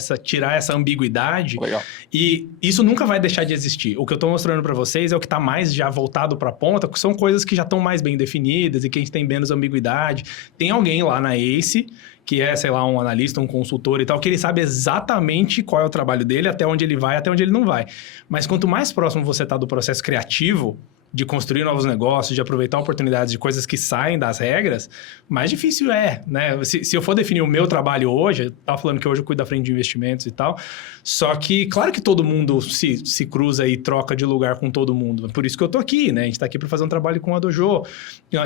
essa ambiguidade. Legal. E isso nunca vai deixar de existir. O que eu estou mostrando para vocês é o que está mais já voltado para a ponta, que são coisas que já estão mais bem definidas e que a gente tem menos ambiguidade. Tem alguém lá na ACE que é, sei lá, um analista, um consultor e tal, que ele sabe exatamente qual é o trabalho dele, até onde ele vai, até onde ele não vai. Mas quanto mais próximo você está do processo criativo, de construir novos negócios, de aproveitar oportunidades de coisas que saem das regras, mais difícil é, né? Se eu for definir o meu trabalho hoje, eu estava falando que hoje eu cuido da frente de investimentos e tal, só que, claro que todo mundo se cruza e troca de lugar com todo mundo, por isso que eu tô aqui, né? A gente está aqui para fazer um trabalho com a Dojo.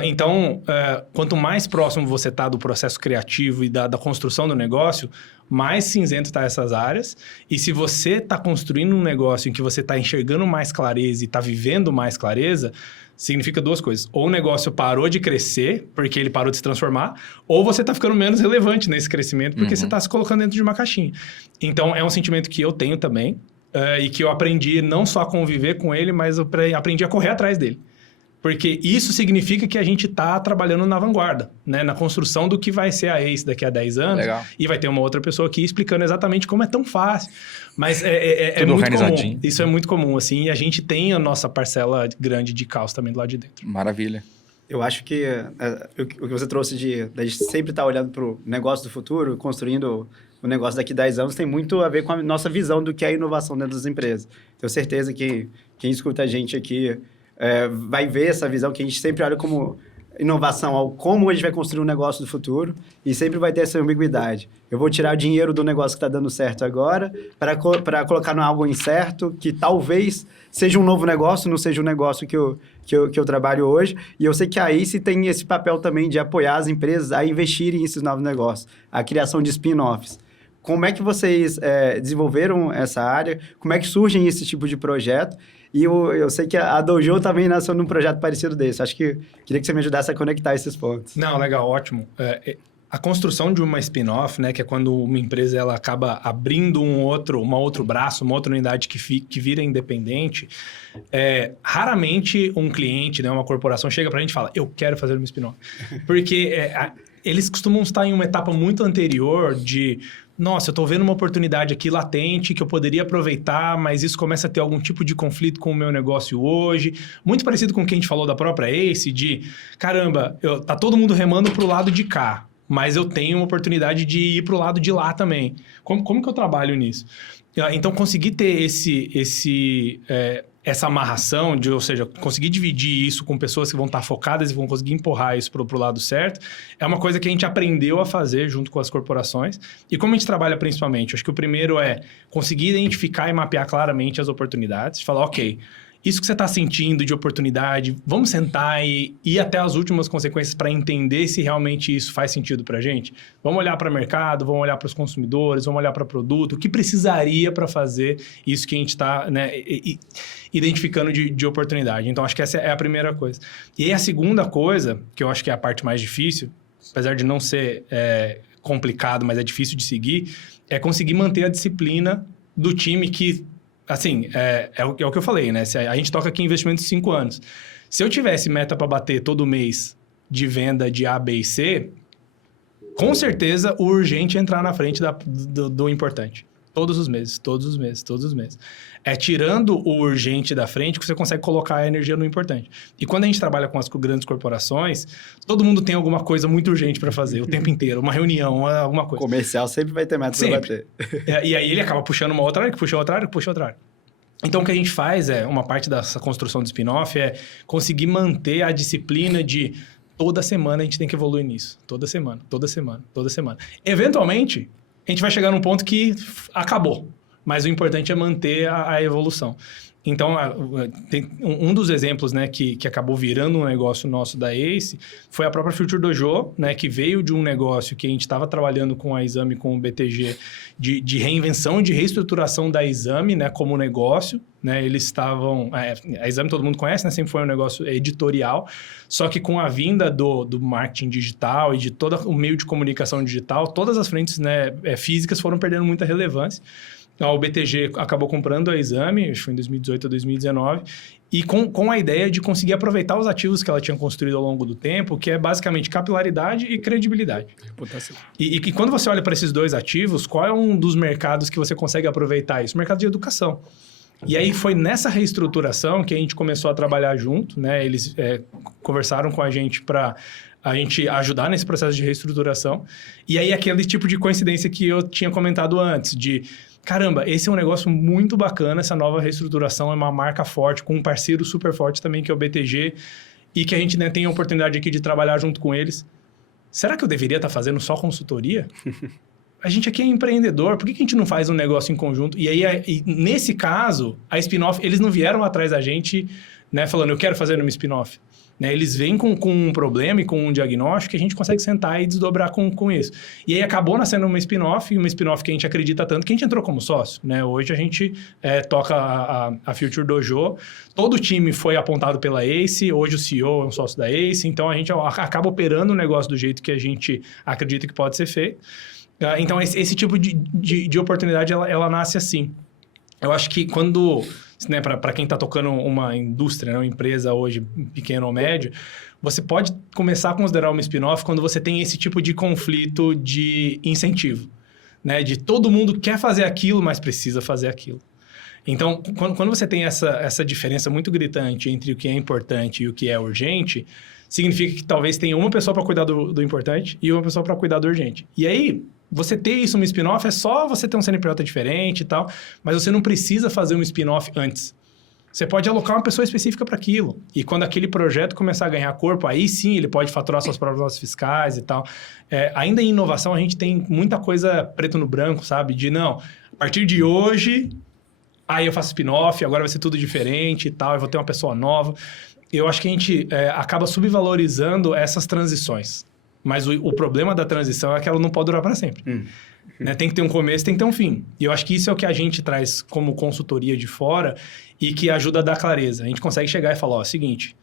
Então, quanto mais próximo você está do processo criativo e da construção do negócio, mais cinzento está essas áreas. E se você está construindo um negócio em que você está enxergando mais clareza e está vivendo mais clareza, significa duas coisas. Ou o negócio parou de crescer, porque ele parou de se transformar, ou você está ficando menos relevante nesse crescimento, porque você está se colocando dentro de uma caixinha. Então, é um sentimento que eu tenho também, e que eu aprendi não só a conviver com ele, mas eu aprendi a correr atrás dele. Porque isso significa que a gente está trabalhando na vanguarda, né? Na construção do que vai ser a ACE daqui a 10 anos. Legal. E vai ter uma outra pessoa aqui explicando exatamente como é tão fácil. Mas é Tudo muito comum. organizadinho. Isso é muito comum, assim. E a gente tem a nossa parcela grande de caos também do lado de dentro. Maravilha. Eu acho que o que você trouxe de a gente sempre estar olhando para o negócio do futuro, construindo o negócio daqui a 10 anos, tem muito a ver com a nossa visão do que é a inovação dentro das empresas. Tenho certeza que quem escuta a gente aqui vai ver essa visão que a gente sempre olha como inovação, ao como a gente vai construir um negócio do futuro, e sempre vai ter essa ambiguidade. Eu vou tirar dinheiro do negócio que está dando certo agora para colocar no algo incerto, que talvez seja um novo negócio, não seja um negócio que eu trabalho hoje. E eu sei que a ACE tem esse papel também de apoiar as empresas a investirem nesses novos negócios, a criação de spin-offs. Como é que vocês desenvolveram essa área? Como é que surgem esse tipo de projeto? E eu sei que a Dojo também nasceu num projeto parecido desse. Acho que queria que você me ajudasse a conectar esses pontos. Não, legal, ótimo. A construção de uma spin-off, né, que é quando uma empresa ela acaba abrindo um outro braço, uma outra unidade que vira independente, raramente um cliente, né, uma corporação chega para a gente e fala, eu quero fazer uma spin-off. Porque eles costumam estar em uma etapa muito anterior de... Nossa, eu estou vendo uma oportunidade aqui latente que eu poderia aproveitar, mas isso começa a ter algum tipo de conflito com o meu negócio hoje. Muito parecido com o que a gente falou da própria ACE, de caramba, tá todo mundo remando para o lado de cá, mas eu tenho uma oportunidade de ir para o lado de lá também. Como que eu trabalho nisso? Então, conseguir ter essa amarração, ou seja, conseguir dividir isso com pessoas que vão estar focadas e vão conseguir empurrar isso para o lado certo, é uma coisa que a gente aprendeu a fazer junto com as corporações. E como a gente trabalha principalmente? Acho que o primeiro é conseguir identificar e mapear claramente as oportunidades, falar, ok, isso que você está sentindo de oportunidade, vamos sentar e ir até as últimas consequências para entender se realmente isso faz sentido para a gente? Vamos olhar para o mercado, vamos olhar para os consumidores, vamos olhar para o produto, o que precisaria para fazer isso que a gente está, né, identificando de oportunidade. Então, acho que essa é a primeira coisa. E aí, a segunda coisa, que eu acho que é a parte mais difícil, apesar de não ser complicado, mas é difícil de seguir, é conseguir manter a disciplina do time que... Assim, é o que eu falei, né? A gente toca aqui em investimentos de 5 anos. Se eu tivesse meta para bater todo mês de venda de A, B e C, com certeza o urgente é entrar na frente do importante. Todos os meses. Tirando o urgente da frente que você consegue colocar a energia no importante. E quando a gente trabalha com as grandes corporações, todo mundo tem alguma coisa muito urgente para fazer o tempo inteiro. Uma reunião, alguma coisa. O comercial sempre vai ter meta para bater. E aí ele acaba puxando uma outra área, que puxa outra área, que puxa outra área. Então, o que a gente faz uma parte dessa construção de spin-off é conseguir manter a disciplina de toda semana a gente tem que evoluir nisso. Toda semana. Eventualmente, a gente vai chegar num ponto que acabou. Mas o importante é manter a evolução. Então, tem um dos exemplos, né, que acabou virando um negócio nosso da ACE foi a própria Future Dojo, né, que veio de um negócio que a gente estava trabalhando com a Exame, com o BTG, de reinvenção, de reestruturação da Exame, né, como negócio. Né, eles estavam... a Exame todo mundo conhece, né, sempre foi um negócio editorial, só que com a vinda do marketing digital e de todo o meio de comunicação digital, todas as frentes, né, físicas foram perdendo muita relevância. O BTG acabou comprando a Exame, acho que foi em 2018 ou 2019, e com a ideia de conseguir aproveitar os ativos que ela tinha construído ao longo do tempo, que é basicamente capilaridade e credibilidade. Reputação. E quando você olha para esses dois ativos, qual é um dos mercados que você consegue aproveitar isso? O mercado de educação. E aí foi nessa reestruturação que a gente começou a trabalhar junto, né? Eles conversaram com a gente para a gente ajudar nesse processo de reestruturação. E aí aquele tipo de coincidência que eu tinha comentado antes, de caramba, esse é um negócio muito bacana, essa nova reestruturação é uma marca forte, com um parceiro super forte também, que é o BTG, e que a gente, né, tem a oportunidade aqui de trabalhar junto com eles. Será que eu deveria estar fazendo só consultoria? A gente aqui é empreendedor, por que a gente não faz um negócio em conjunto? E aí, nesse caso, a spin-off, eles não vieram atrás da gente, né, falando, eu quero fazer uma spin-off. Né, eles vêm com um problema e com um diagnóstico que a gente consegue sentar e desdobrar com isso. E aí acabou nascendo uma spin-off, que a gente acredita tanto, que a gente entrou como sócio. Né? Hoje a gente toca a Future Dojo, todo o time foi apontado pela ACE, hoje o CEO é um sócio da ACE, então a gente acaba operando o negócio do jeito que a gente acredita que pode ser feito. Então esse tipo de oportunidade, ela nasce assim. Eu acho que quando... Né, para quem está tocando uma indústria, né, uma empresa hoje, pequena ou média, você pode começar a considerar uma spin-off quando você tem esse tipo de conflito de incentivo. Né, de todo mundo quer fazer aquilo, mas precisa fazer aquilo. Então, quando você tem essa diferença muito gritante entre o que é importante e o que é urgente, significa que talvez tenha uma pessoa para cuidar do importante e uma pessoa para cuidar do urgente. E aí... Você ter isso no spin-off é só você ter um CNPJ diferente e tal, mas você não precisa fazer um spin-off antes. Você pode alocar uma pessoa específica para aquilo. E quando aquele projeto começar a ganhar corpo, aí sim ele pode faturar suas próprias notas fiscais e tal. Ainda em inovação, a gente tem muita coisa preto no branco, sabe? De não, a partir de hoje, aí eu faço spin-off, agora vai ser tudo diferente e tal, eu vou ter uma pessoa nova. Eu acho que a gente acaba subvalorizando essas transições. Mas o problema da transição é que ela não pode durar para sempre. Né? Tem que ter um começo, tem que ter um fim. E eu acho que isso é o que a gente traz como consultoria de fora e que ajuda a dar clareza. A gente consegue chegar e falar, ó, seguinte,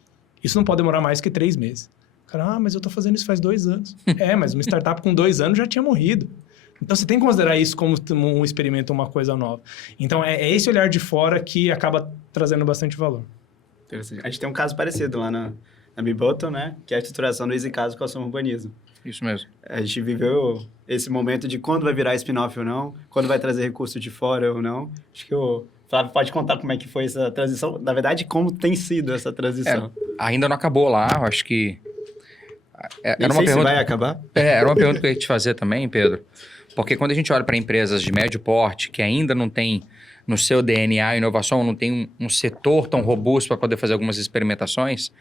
isso não pode demorar mais que 3 meses. Cara, mas eu tô fazendo isso faz 2 anos. Mas uma startup com 2 anos já tinha morrido. Então, você tem que considerar isso como um experimento, uma coisa nova. Então, é esse olhar de fora que acaba trazendo bastante valor. Interessante. A gente tem um caso parecido lá na Bibottom, né? Que é a estruturação do Easy Caso com a Ação Urbanismo. Isso mesmo. A gente viveu esse momento de quando vai virar spin-off ou não, quando vai trazer recurso de fora ou não. Acho que o Flávio pode contar como é que foi essa transição. Na verdade, como tem sido essa transição. Ainda não acabou lá, eu acho que... Era uma pergunta... se vai acabar. Era uma pergunta que eu ia te fazer também, Pedro. Porque quando a gente olha para empresas de médio porte, que ainda não tem no seu DNA inovação, não tem um setor tão robusto para poder fazer algumas experimentações...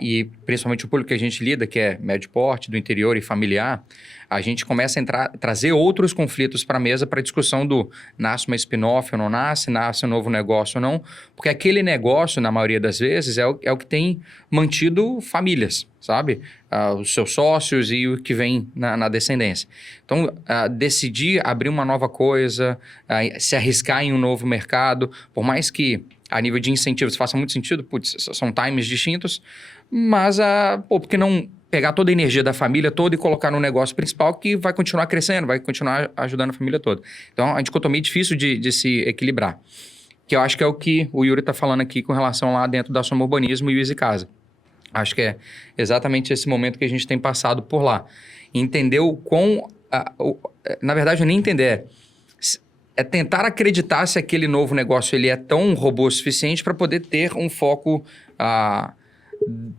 e principalmente o público que a gente lida, que é médio porte, do interior e familiar, a gente começa a trazer outros conflitos para a mesa para a discussão do nasce uma spin-off ou não nasce um novo negócio ou não, porque aquele negócio, na maioria das vezes, é o que tem mantido famílias, sabe? Os seus sócios e o que vem na descendência. Então, decidir abrir uma nova coisa, se arriscar em um novo mercado, por mais que a nível de incentivos faça muito sentido, putz, são times distintos, mas por que não pegar toda a energia da família toda e colocar no negócio principal que vai continuar crescendo, vai continuar ajudando a família toda. Então, a dicotomia é difícil de se equilibrar, que eu acho que é o que o Yuri está falando aqui com relação lá dentro da Soma Urbanismo e o Easy Casa. Acho que é exatamente esse momento que a gente tem passado por lá. Entender o quão... na verdade, nem entender... É tentar acreditar se aquele novo negócio ele é tão robusto o suficiente para poder ter um foco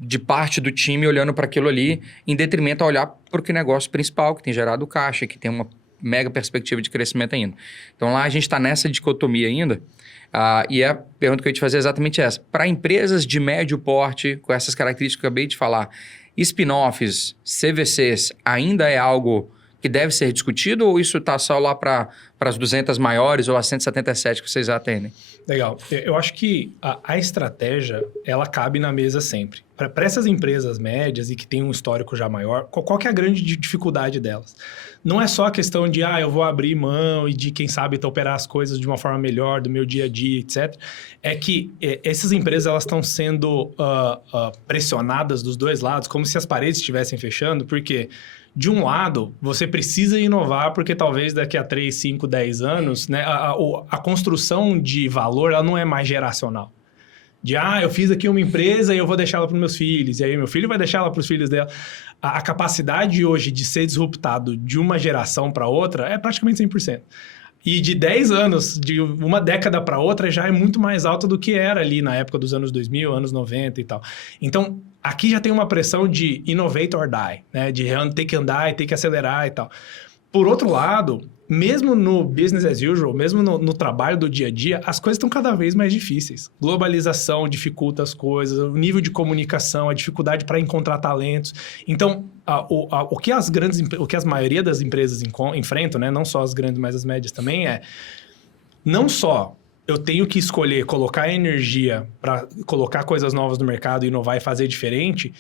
de parte do time olhando para aquilo ali, em detrimento a olhar para o negócio principal, que tem gerado caixa, que tem uma mega perspectiva de crescimento ainda. Então lá a gente está nessa dicotomia ainda, e a pergunta que eu ia te fazer é exatamente essa. Para empresas de médio porte, com essas características que eu acabei de falar, spin-offs, CVCs, ainda é algo que deve ser discutido ou isso está só lá para as 200 maiores ou as 177 que vocês já atendem? Legal. Eu acho que a estratégia, ela cabe na mesa sempre. Para essas empresas médias e que têm um histórico já maior, qual que é a grande dificuldade delas? Não é só a questão de, eu vou abrir mão e de, quem sabe, operar as coisas de uma forma melhor, do meu dia a dia, etc. É que essas empresas, elas estão sendo pressionadas dos dois lados, como se as paredes estivessem fechando, porque... De um lado, você precisa inovar porque talvez daqui a 3, 5, 10 anos, né, a construção de valor ela não é mais geracional. De, eu fiz aqui uma empresa e eu vou deixar ela para os meus filhos, e aí meu filho vai deixar ela para os filhos dela. A capacidade hoje de ser disruptado de uma geração para outra é praticamente 100%. E de 10 anos, de uma década para outra, já é muito mais alta do que era ali na época dos anos 2000, anos 90 e tal. Então, aqui já tem uma pressão de innovate or die, né? De ter que andar e ter que acelerar e tal. Por outro lado, mesmo no business as usual, mesmo no trabalho do dia a dia, as coisas estão cada vez mais difíceis. Globalização dificulta as coisas, o nível de comunicação, a dificuldade para encontrar talentos. Então, o que a maioria das empresas enfrentam, né? Não só as grandes, mas as médias também, não só eu tenho que escolher colocar energia para colocar coisas novas no mercado, inovar e fazer diferente,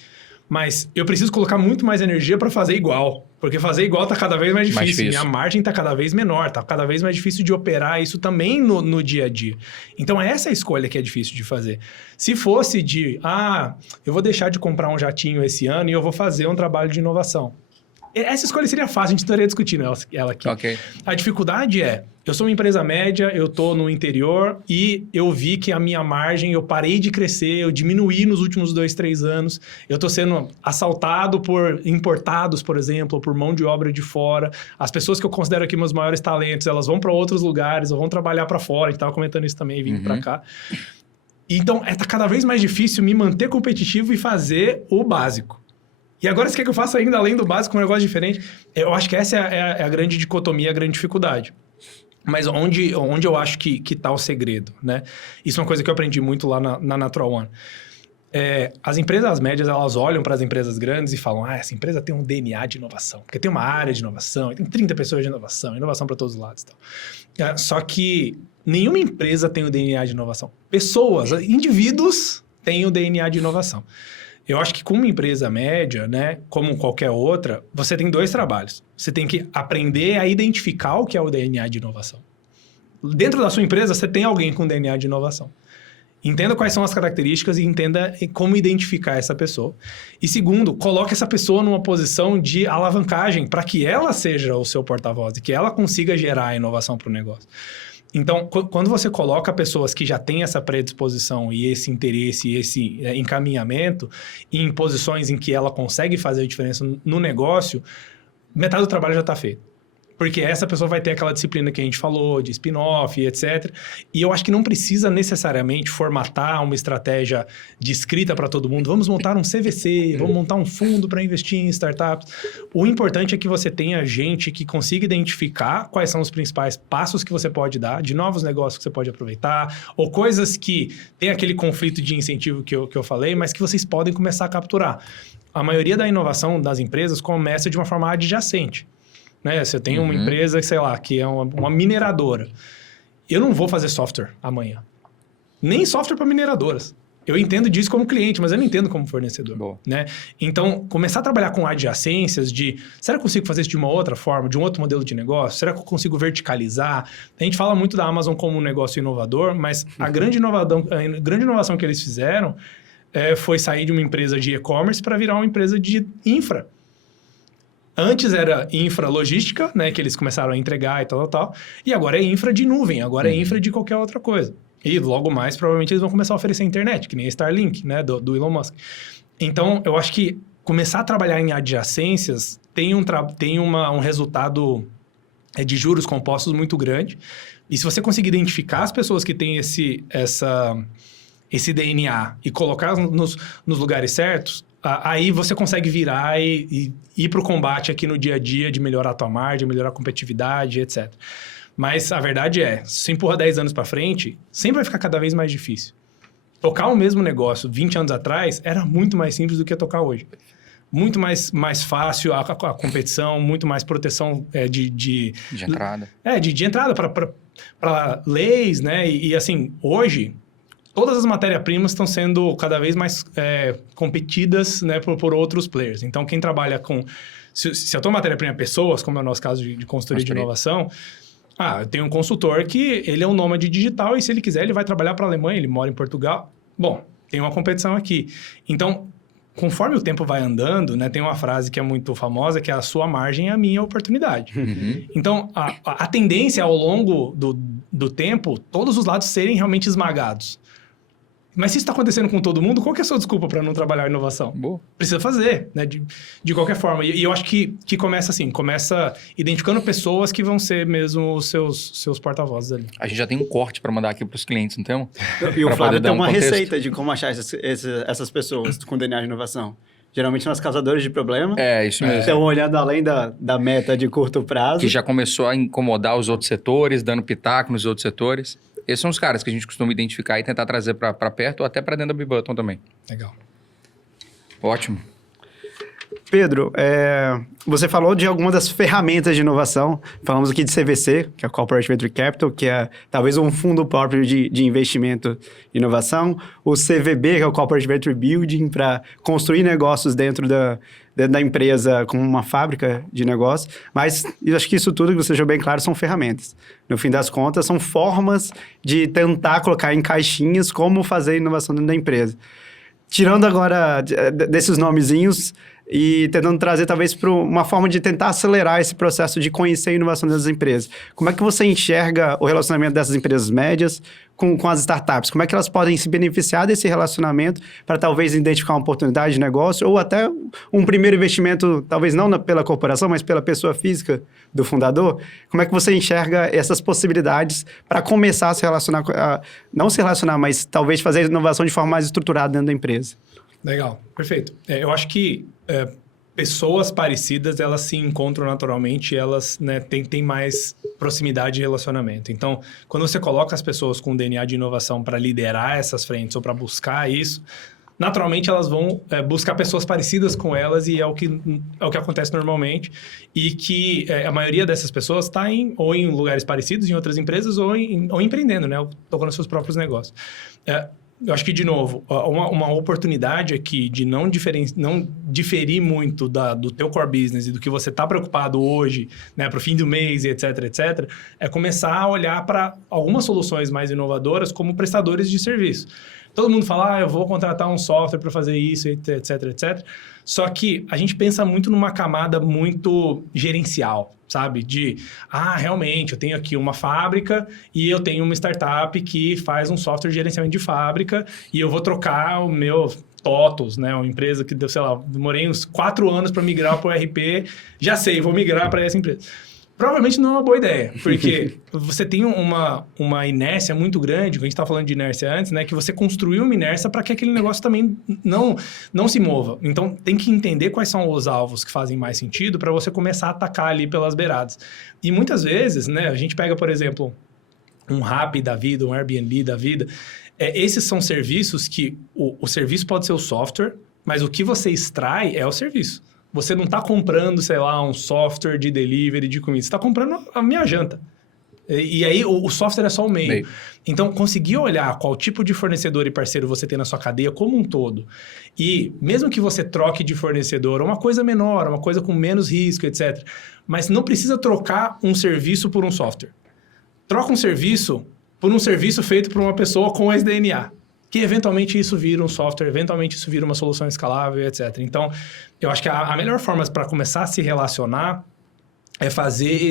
mas eu preciso colocar muito mais energia para fazer igual. Porque fazer igual está cada vez mais difícil. Minha margem está cada vez menor, está cada vez mais difícil de operar isso também no dia a dia. Então, essa é a escolha que é difícil de fazer. Se fosse eu vou deixar de comprar um jatinho esse ano e eu vou fazer um trabalho de inovação. Essa escolha seria fácil, a gente estaria discutindo ela aqui. Okay. A dificuldade eu sou uma empresa média, eu estou no interior e eu vi que a minha margem, eu parei de crescer, eu diminuí nos últimos 2, 3 anos. Eu estou sendo assaltado por importados, por exemplo, ou por mão de obra de fora. As pessoas que eu considero aqui meus maiores talentos, elas vão para outros lugares, ou vão trabalhar para fora. A gente estava comentando isso também, vindo para cá. Então, está cada vez mais difícil me manter competitivo e fazer o básico. E agora você quer que eu faça ainda além do básico um negócio diferente? Eu acho que essa é a grande dicotomia, a grande dificuldade. Mas onde eu acho que está o segredo, né? Isso é uma coisa que eu aprendi muito lá na Natural One. As empresas médias, elas olham para as empresas grandes e falam, essa empresa tem um DNA de inovação, porque tem uma área de inovação, tem 30 pessoas de inovação para todos os lados. Então. Só que nenhuma empresa tem o DNA de inovação. Pessoas, indivíduos têm o DNA de inovação. Eu acho que como uma empresa média, né, como qualquer outra, você tem 2 trabalhos. Você tem que aprender a identificar o que é o DNA de inovação. Dentro da sua empresa, você tem alguém com DNA de inovação. Entenda quais são as características e entenda como identificar essa pessoa. E segundo, coloque essa pessoa numa posição de alavancagem para que ela seja o seu porta-voz e que ela consiga gerar a inovação para o negócio. Então, quando você coloca pessoas que já têm essa predisposição e esse interesse e esse encaminhamento em posições em que ela consegue fazer a diferença no negócio, metade do trabalho já está feito. Porque essa pessoa vai ter aquela disciplina que a gente falou, de spin-off e etc. E eu acho que não precisa necessariamente formatar uma estratégia de escrita para todo mundo. Vamos montar um CVC, vamos montar um fundo para investir em startups. O importante é que você tenha gente que consiga identificar quais são os principais passos que você pode dar, de novos negócios que você pode aproveitar, ou coisas que tem aquele conflito de incentivo que eu falei, mas que vocês podem começar a capturar. A maioria da inovação das empresas começa de uma forma adjacente. Né? Se eu tenho uma empresa, sei lá, que é uma mineradora, eu não vou fazer software amanhã. Nem software para mineradoras. Eu entendo disso como cliente, mas eu não entendo como fornecedor. Né? Então, começar a trabalhar com adjacências será que eu consigo fazer isso de uma outra forma, de um outro modelo de negócio? Será que eu consigo verticalizar? A gente fala muito da Amazon como um negócio inovador, mas a grande inovação que eles fizeram foi sair de uma empresa de e-commerce para virar uma empresa de infra. Antes era infra logística, né, que eles começaram a entregar e tal. E agora é infra de nuvem, agora é infra de qualquer outra coisa. E logo mais, provavelmente, eles vão começar a oferecer internet, que nem a Starlink, né, do Elon Musk. Então, eu acho que começar a trabalhar em adjacências tem um resultado de juros compostos muito grande. E se você conseguir identificar as pessoas que têm esse DNA e colocar nos lugares certos, aí você consegue virar e ir para o combate aqui no dia a dia de melhorar a tua margem, melhorar a competitividade, etc. Mas a verdade se você empurra 10 anos para frente, sempre vai ficar cada vez mais difícil. Tocar o mesmo negócio 20 anos atrás era muito mais simples do que tocar hoje. Muito mais fácil a competição, muito mais proteção de entrada. De entrada para leis, né? E assim, hoje, todas as matérias-primas estão sendo cada vez mais competidas, né, por outros players. Então, quem trabalha com... Se a tua matéria-prima é pessoas, como é o nosso caso de consultoria de inovação, eu tenho um consultor que ele é um nômade digital e se ele quiser, ele vai trabalhar para a Alemanha, ele mora em Portugal. Bom, tem uma competição aqui. Então, conforme o tempo vai andando, né, tem uma frase que é muito famosa, que é a sua margem é a minha oportunidade. Então, a tendência ao longo do tempo, todos os lados serem realmente esmagados. Mas se isso está acontecendo com todo mundo, qual que é a sua desculpa para não trabalhar a inovação? Boa. Precisa fazer, né? De qualquer forma. E eu acho que começa assim, começa identificando pessoas que vão ser mesmo os seus porta-vozes ali. A gente já tem um corte para mandar aqui para os clientes, não temos? E o Flávio tem uma receita de como achar essas pessoas com DNA de inovação. Geralmente são as causadoras de problema. É, isso mesmo. Estão olhando além da meta de curto prazo. Que já começou a incomodar os outros setores, dando pitaco nos outros setores. Esses são os caras que a gente costuma identificar e tentar trazer para perto ou até para dentro da Bibutton também. Legal. Ótimo. Pedro, você falou de algumas das ferramentas de inovação. Falamos aqui de CVC, que é o Corporate Venture Capital, que é talvez um fundo próprio de investimento em inovação. O CVB, que é o Corporate Venture Building, para construir negócios dentro da empresa como uma fábrica de negócios. Mas eu acho que isso tudo, que você deixou bem claro, são ferramentas. No fim das contas, são formas de tentar colocar em caixinhas como fazer inovação dentro da empresa. Tirando agora desses nomezinhos e tentando trazer talvez para uma forma de tentar acelerar esse processo de conhecer a inovação das empresas. Como é que você enxerga o relacionamento dessas empresas médias com as startups? Como é que elas podem se beneficiar desse relacionamento para talvez identificar uma oportunidade de negócio ou até um primeiro investimento, talvez não pela corporação, mas pela pessoa física do fundador? Como é que você enxerga essas possibilidades para começar a se relacionar, não se relacionar, mas talvez fazer a inovação de forma mais estruturada dentro da empresa? Legal, perfeito. Eu acho que pessoas parecidas, elas se encontram naturalmente, elas têm mais proximidade de relacionamento. Então, quando você coloca as pessoas com DNA de inovação para liderar essas frentes ou para buscar isso, naturalmente elas vão buscar pessoas parecidas com elas e é o que acontece normalmente. E que a maioria dessas pessoas está ou em lugares parecidos, em outras empresas, ou empreendendo, né? Ou tocando seus próprios negócios. Eu acho que, de novo, uma oportunidade aqui de não diferir muito do teu core business e do que você está preocupado hoje, né, para o fim do mês e etc, é começar a olhar para algumas soluções mais inovadoras como prestadores de serviço. Todo mundo fala, eu vou contratar um software para fazer isso, etc. Só que a gente pensa muito numa camada muito gerencial, sabe? Realmente, eu tenho aqui uma fábrica e eu tenho uma startup que faz um software de gerenciamento de fábrica e eu vou trocar o meu TOTOS, né? Uma empresa que, sei lá, demorei uns 4 anos para migrar para o ERP, já sei, vou migrar para essa empresa. Provavelmente não é uma boa ideia, porque você tem uma inércia muito grande, a gente estava falando de inércia antes, né? Que você construiu uma inércia para que aquele negócio também não se mova. Então, tem que entender quais são os alvos que fazem mais sentido para você começar a atacar ali pelas beiradas. E muitas vezes, né? A gente pega, por exemplo, um Rappi da vida, um Airbnb da vida. Esses são serviços que o serviço pode ser o software, mas o que você extrai é o serviço. Você não está comprando, sei lá, um software de delivery de comida. Você está comprando a minha janta. E aí, o software é só o meio. Então, conseguir olhar qual tipo de fornecedor e parceiro você tem na sua cadeia como um todo. E mesmo que você troque de fornecedor, uma coisa menor, uma coisa com menos risco, etc. Mas não precisa trocar um serviço por um software. Troca um serviço por um serviço feito por uma pessoa com esse DNA. Que eventualmente isso vira um software, eventualmente isso vira uma solução escalável, etc. Então, eu acho que a melhor forma para começar a se relacionar é fazer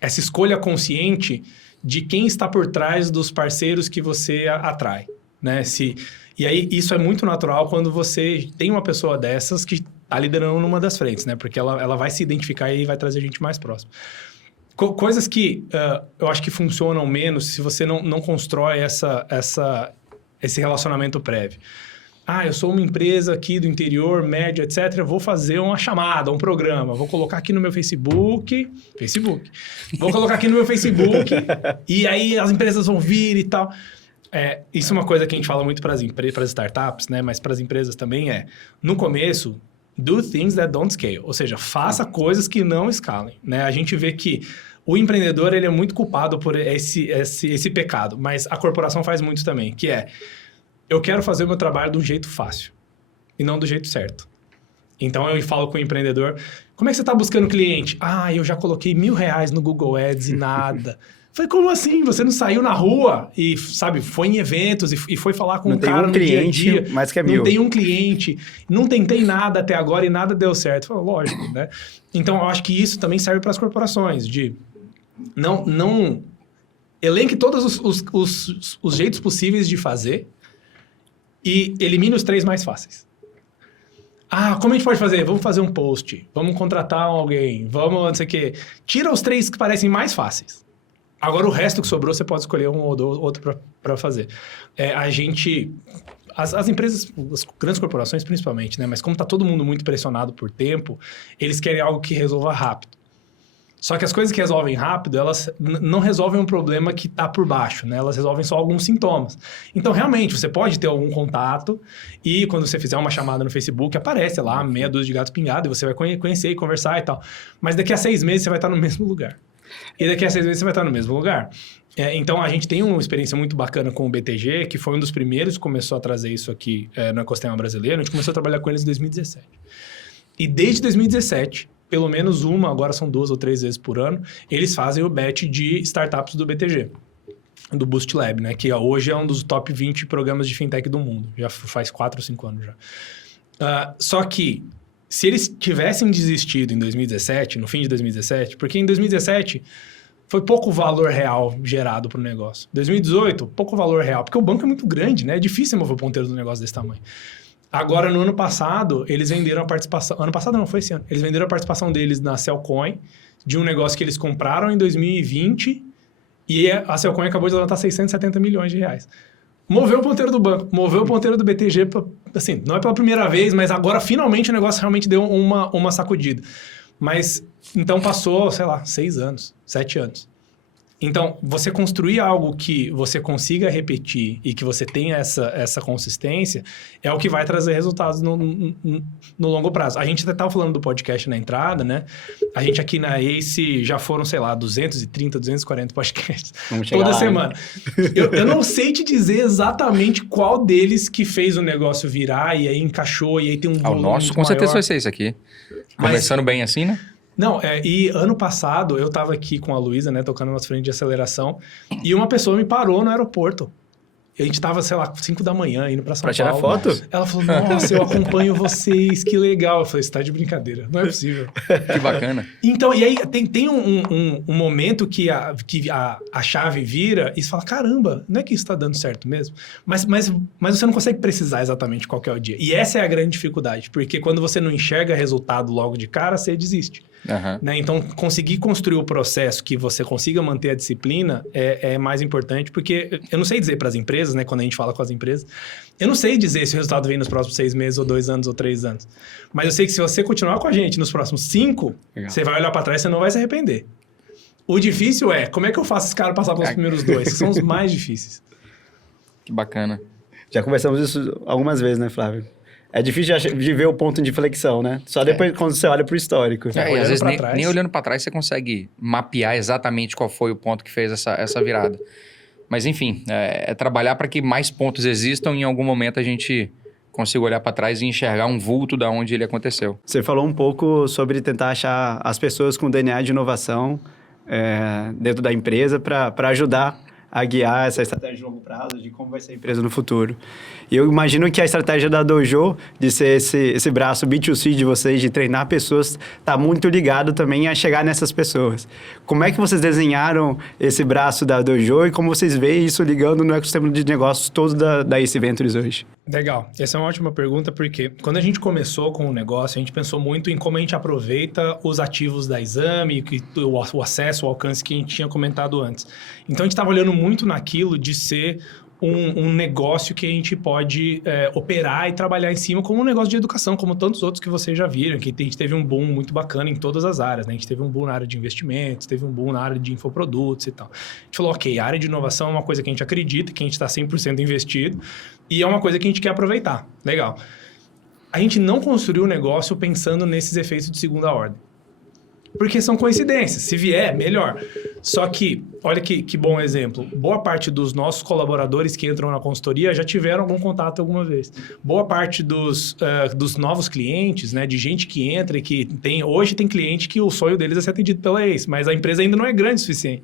essa escolha consciente de quem está por trás dos parceiros que você atrai, né? E aí, isso é muito natural quando você tem uma pessoa dessas que está liderando numa das frentes, né? Porque ela vai se identificar e vai trazer gente mais próxima. Coisas que eu acho que funcionam menos se você não constrói esse relacionamento prévio. Eu sou uma empresa aqui do interior, média, etc. Vou fazer uma chamada, um programa. Vou colocar aqui no meu Facebook. Vou colocar aqui no meu Facebook e aí as empresas vão vir e tal. Isso é uma coisa que a gente fala muito para as startups, né? Mas para as empresas também no começo, do things that don't scale. Ou seja, faça coisas que não escalem, né? A gente vê que o empreendedor, ele é muito culpado por esse pecado, mas a corporação faz muito também, que eu quero fazer o meu trabalho do jeito fácil e não do jeito certo. Então, eu falo com o empreendedor, como é que você está buscando cliente? Eu já coloquei R$1.000 no Google Ads e nada. Falei, como assim? Você não saiu na rua e, sabe, foi em eventos e foi falar com um cara no dia a dia. Mais que é 1.000. Não tem um cliente. Não tentei nada até agora e nada deu certo. Falei, lógico, né? Então, eu acho que isso também serve para as corporações, não elenque todos os jeitos possíveis de fazer e elimine os 3 mais fáceis. Como a gente pode fazer? Vamos fazer um post, vamos contratar alguém, vamos não sei o quê. Tira os 3 que parecem mais fáceis. Agora, o resto que sobrou, você pode escolher um ou outro para fazer. As empresas, as grandes corporações principalmente, né? Mas como está todo mundo muito pressionado por tempo, eles querem algo que resolva rápido. Só que as coisas que resolvem rápido, elas não resolvem um problema que está por baixo, né? Elas resolvem só alguns sintomas. Então, realmente, você pode ter algum contato e quando você fizer uma chamada no Facebook, aparece lá meia dúzia de gatos pingados e você vai conhecer e conversar e tal. Mas daqui a 6 meses você vai estar no mesmo lugar. E daqui a 6 meses você vai estar no mesmo lugar. Então, a gente tem uma experiência muito bacana com o BTG, que foi um dos primeiros que começou a trazer isso aqui no ecossistema brasileiro. A gente começou a trabalhar com eles em 2017. E desde 2017... pelo menos agora são 2 ou 3 vezes por ano, eles fazem o batch de startups do BTG, do Boost Lab, né? Que hoje é um dos top 20 programas de fintech do mundo. Já faz 4 ou 5 anos já. Só que, se eles tivessem desistido em 2017, no fim de 2017, porque em 2017 foi pouco valor real gerado para o negócio. 2018, pouco valor real, porque o banco é muito grande, né? É difícil mover o ponteiro do negócio desse tamanho. Agora, no ano passado, eles venderam a participação... Ano passado não, foi esse ano. Eles venderam a participação deles na Cellcoin, de um negócio que eles compraram em 2020, e a Cellcoin acabou de levantar 670 milhões de reais. Moveu o ponteiro do banco, moveu o ponteiro do BTG, assim, não é pela primeira vez, mas agora, finalmente, o negócio realmente deu uma sacudida. Mas, então, passou, sei lá, 6 anos, 7 anos. Então, você construir algo que você consiga repetir e que você tenha essa consistência é o que vai trazer resultados no longo prazo. A gente até estava falando do podcast na entrada, né? A gente aqui na Ace já foram, sei lá, 230, 240 podcasts toda semana. Eu não sei te dizer exatamente qual deles que fez o negócio virar e aí encaixou e aí tem um volume o nosso, com certeza, vai ser esse aqui. Começando bem assim, né? Não, e ano passado eu tava aqui com a Luísa, né, tocando nosso frente de aceleração, e uma pessoa me parou no aeroporto. E a gente tava, sei lá, 5 da manhã indo pra São Paulo. Pra tirar foto? Ela falou, nossa, eu acompanho vocês, que legal. Eu falei, você tá de brincadeira, não é possível. Que bacana. Então, e aí tem um momento que a chave vira e você fala, caramba, não é que isso tá dando certo mesmo? Mas você não consegue precisar exatamente qual que é o dia. E essa é a grande dificuldade, porque quando você não enxerga resultado logo de cara, você desiste. Uhum. Né? Então, conseguir construir o processo que você consiga manter a disciplina é mais importante, porque eu não sei dizer para as empresas, né, quando a gente fala com as empresas, eu não sei dizer se o resultado vem nos próximos 6 meses, ou 2 anos, ou 3 anos. Mas eu sei que se você continuar com a gente nos próximos 5, você vai olhar para trás e você não vai se arrepender. O difícil é, como é que eu faço esse cara passar pelos primeiros 2, que são os mais difíceis. Que bacana. Já conversamos isso algumas vezes, né, Flávio? É difícil de ver o ponto de inflexão, né? Só depois quando você olha pro histórico. E às vezes nem olhando para trás você consegue mapear exatamente qual foi o ponto que fez essa virada. Mas enfim, é trabalhar para que mais pontos existam e em algum momento a gente consiga olhar para trás e enxergar um vulto da onde ele aconteceu. Você falou um pouco sobre tentar achar as pessoas com DNA de inovação dentro da empresa para ajudar a guiar essa estratégia de longo prazo, de como vai ser a empresa no futuro. E eu imagino que a estratégia da Dojo, de ser esse braço B2C de vocês, de treinar pessoas, está muito ligado também a chegar nessas pessoas. Como é que vocês desenharam esse braço da Dojo e como vocês veem isso ligando no ecossistema de negócios todo da Ace Ventures hoje? Legal. Essa é uma ótima pergunta, porque quando a gente começou com o negócio, a gente pensou muito em como a gente aproveita os ativos da Exame, o acesso, o alcance que a gente tinha comentado antes. Então, a gente estava olhando muito naquilo de ser um negócio que a gente pode operar e trabalhar em cima como um negócio de educação, como tantos outros que vocês já viram, que a gente teve um boom muito bacana em todas as áreas, né? A gente teve um boom na área de investimentos, teve um boom na área de infoprodutos e tal. A gente falou, ok, a área de inovação é uma coisa que a gente acredita, que a gente está 100% investido e é uma coisa que a gente quer aproveitar. Legal. A gente não construiu o negócio pensando nesses efeitos de segunda ordem. Porque são coincidências. Se vier, melhor. Só que, olha que bom exemplo. Boa parte dos nossos colaboradores que entram na consultoria já tiveram algum contato alguma vez. Boa parte dos novos clientes, né, de gente que entra e que hoje tem cliente que o sonho deles é ser atendido pela Ace, mas a empresa ainda não é grande o suficiente.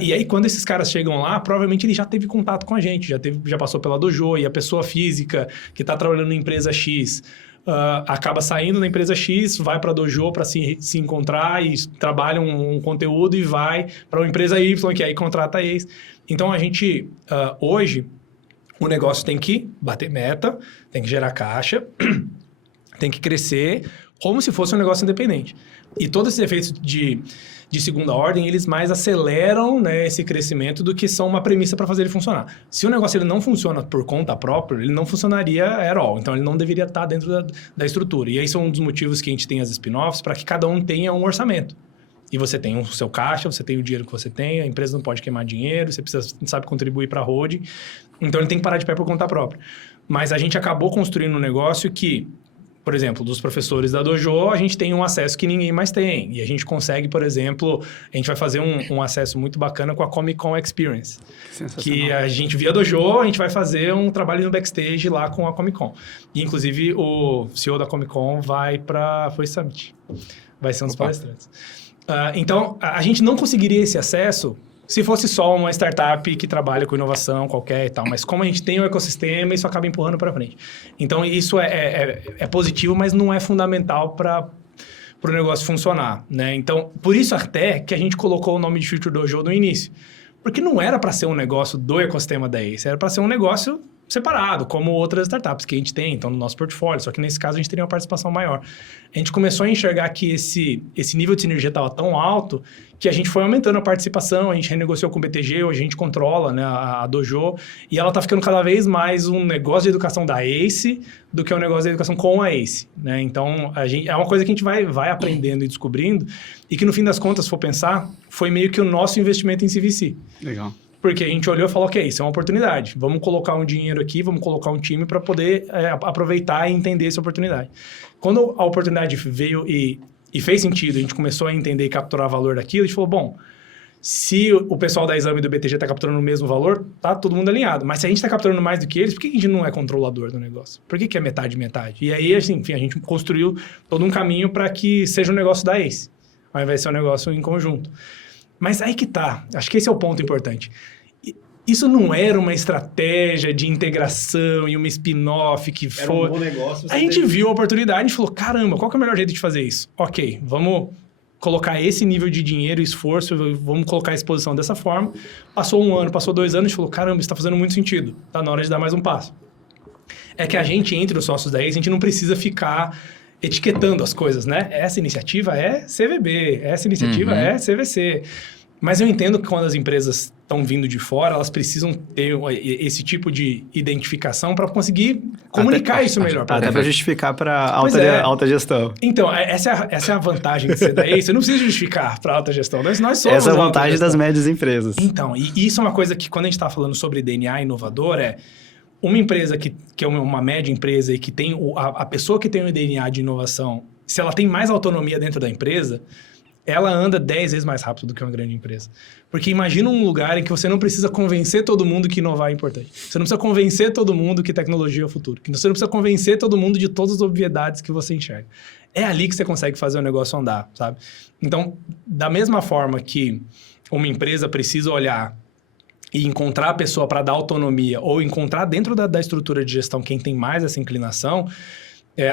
E aí, quando esses caras chegam lá, provavelmente ele já teve contato com a gente, já passou pela Dojo, e a pessoa física que está trabalhando na empresa X... acaba saindo da empresa X, vai para a Dojo para se encontrar e trabalha um conteúdo e vai para uma empresa Y, que aí contrata a Ace. Então, a gente, hoje, o negócio tem que bater meta, tem que gerar caixa, tem que crescer como se fosse um negócio independente. E todos esses efeitos de segunda ordem, eles mais aceleram, né, esse crescimento do que são uma premissa para fazer ele funcionar. Se o negócio ele não funciona por conta própria, ele não funcionaria at all. Então, ele não deveria estar dentro da estrutura. E aí são um dos motivos que a gente tem as spin-offs, para que cada um tenha um orçamento. E você tem o seu caixa, você tem o dinheiro que você tem, a empresa não pode queimar dinheiro, você sabe contribuir para a holding. Então, ele tem que parar de pé por conta própria. Mas a gente acabou construindo um negócio que, por exemplo, dos professores da Dojo, a gente tem um acesso que ninguém mais tem. E a gente consegue, por exemplo, a gente vai fazer um acesso muito bacana com a Comic Con Experience. Que a gente, via Dojo, a gente vai fazer um trabalho no backstage lá com a Comic Con. E, inclusive, o CEO da Comic Con vai para o Summit. Vai ser um dos palestrantes. Então, a gente não conseguiria esse acesso se fosse só uma startup que trabalha com inovação qualquer e tal. Mas como a gente tem um ecossistema, isso acaba empurrando para frente. Então, isso é positivo, mas não é fundamental para o negócio funcionar, né? Então, por isso até que a gente colocou o nome de Future Dojo no início. Porque não era para ser um negócio do ecossistema da Ace, era para ser um negócio separado, como outras startups que a gente tem, então, no nosso portfólio. Só que nesse caso a gente teria uma participação maior. A gente começou a enxergar que esse nível de sinergia estava tão alto que a gente foi aumentando a participação, a gente renegociou com o BTG, hoje a gente controla, né, a Dojo, e ela está ficando cada vez mais um negócio de educação da Ace do que um negócio de educação com a Ace, né? Então, é uma coisa que a gente vai aprendendo e descobrindo, e que no fim das contas, se for pensar, foi meio que o nosso investimento em CVC. Legal. Porque a gente olhou e falou, ok, isso é uma oportunidade. Vamos colocar um dinheiro aqui, vamos colocar um time para poder aproveitar e entender essa oportunidade. Quando a oportunidade veio e fez sentido, a gente começou a entender e capturar valor daquilo, a gente falou, bom, se o pessoal da Exame e do BTG está capturando o mesmo valor, tá todo mundo alinhado. Mas se a gente está capturando mais do que eles, por que a gente não é controlador do negócio? Por que é metade? E aí, assim, enfim, a gente construiu todo um caminho para que seja um negócio da Ace, ao invés de ser um negócio em conjunto. Mas aí que tá. Acho que esse é o ponto importante. Isso não era uma estratégia de integração e uma spin-off que foi... Era um bom negócio. A gente viu a oportunidade e falou, caramba, qual que é o melhor jeito de fazer isso? Ok, vamos colocar esse nível de dinheiro e esforço, vamos colocar a exposição dessa forma. Passou 1 ano, passou 2 anos, a gente falou, caramba, isso está fazendo muito sentido. Tá na hora de dar mais um passo. É que a gente, entre os sócios da Ace, a gente não precisa ficar etiquetando as coisas, né? Essa iniciativa é CVB, essa iniciativa é CVC. Mas eu entendo que quando as empresas estão vindo de fora, elas precisam ter esse tipo de identificação para conseguir comunicar isso melhor. Até para justificar para alta gestão. Então, essa é a vantagem de ser da Ace. Você não precisa justificar para alta gestão. Nós somos essa é a vantagem das médias empresas. Então, e isso é uma coisa que quando a gente está falando sobre DNA inovador, uma empresa que é uma média empresa e que tem a pessoa que tem o DNA de inovação, se ela tem mais autonomia dentro da empresa, ela anda 10 vezes mais rápido do que uma grande empresa. Porque imagina um lugar em que você não precisa convencer todo mundo que inovar é importante. Você não precisa convencer todo mundo que tecnologia é o futuro. Você não precisa convencer todo mundo de todas as obviedades que você enxerga. É ali que você consegue fazer o negócio andar, sabe? Então, da mesma forma que uma empresa precisa olhar e encontrar a pessoa para dar autonomia ou encontrar dentro da estrutura de gestão quem tem mais essa inclinação,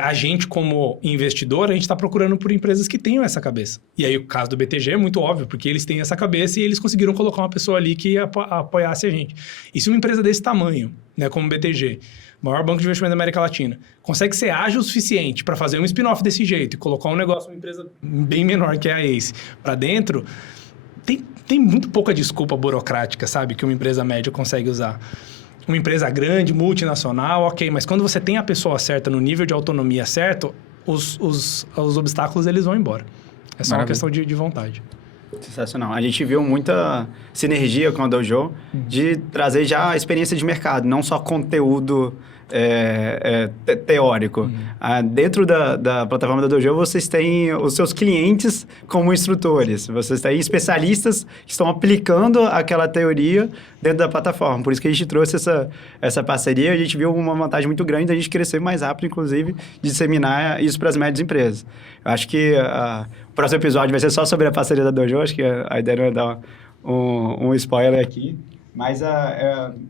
a gente, como investidor, a gente está procurando por empresas que tenham essa cabeça. E aí, o caso do BTG é muito óbvio, porque eles têm essa cabeça e eles conseguiram colocar uma pessoa ali que apoiasse a gente. E se uma empresa desse tamanho, né, como o BTG, maior banco de investimento da América Latina, consegue ser ágil o suficiente para fazer um spin-off desse jeito e colocar um negócio, uma empresa bem menor que a Ace, para dentro, tem muito pouca desculpa burocrática, sabe, que uma empresa média consegue usar. Uma empresa grande, multinacional, ok, mas quando você tem a pessoa certa, no nível de autonomia certo, os obstáculos eles vão embora. É só uma questão de vontade. Sensacional. A gente viu muita sinergia com a Dojo de trazer já a experiência de mercado, não só conteúdo teórico. Dentro da plataforma da Dojo, vocês têm os seus clientes como instrutores. Vocês têm especialistas que estão aplicando aquela teoria dentro da plataforma. Por isso que a gente trouxe essa parceria. A gente viu uma vantagem muito grande da gente crescer mais rápido, inclusive, disseminar isso para as médias empresas. Eu acho que o próximo episódio vai ser só sobre a parceria da Dojo. Acho que a ideia não é dar um spoiler aqui. Mas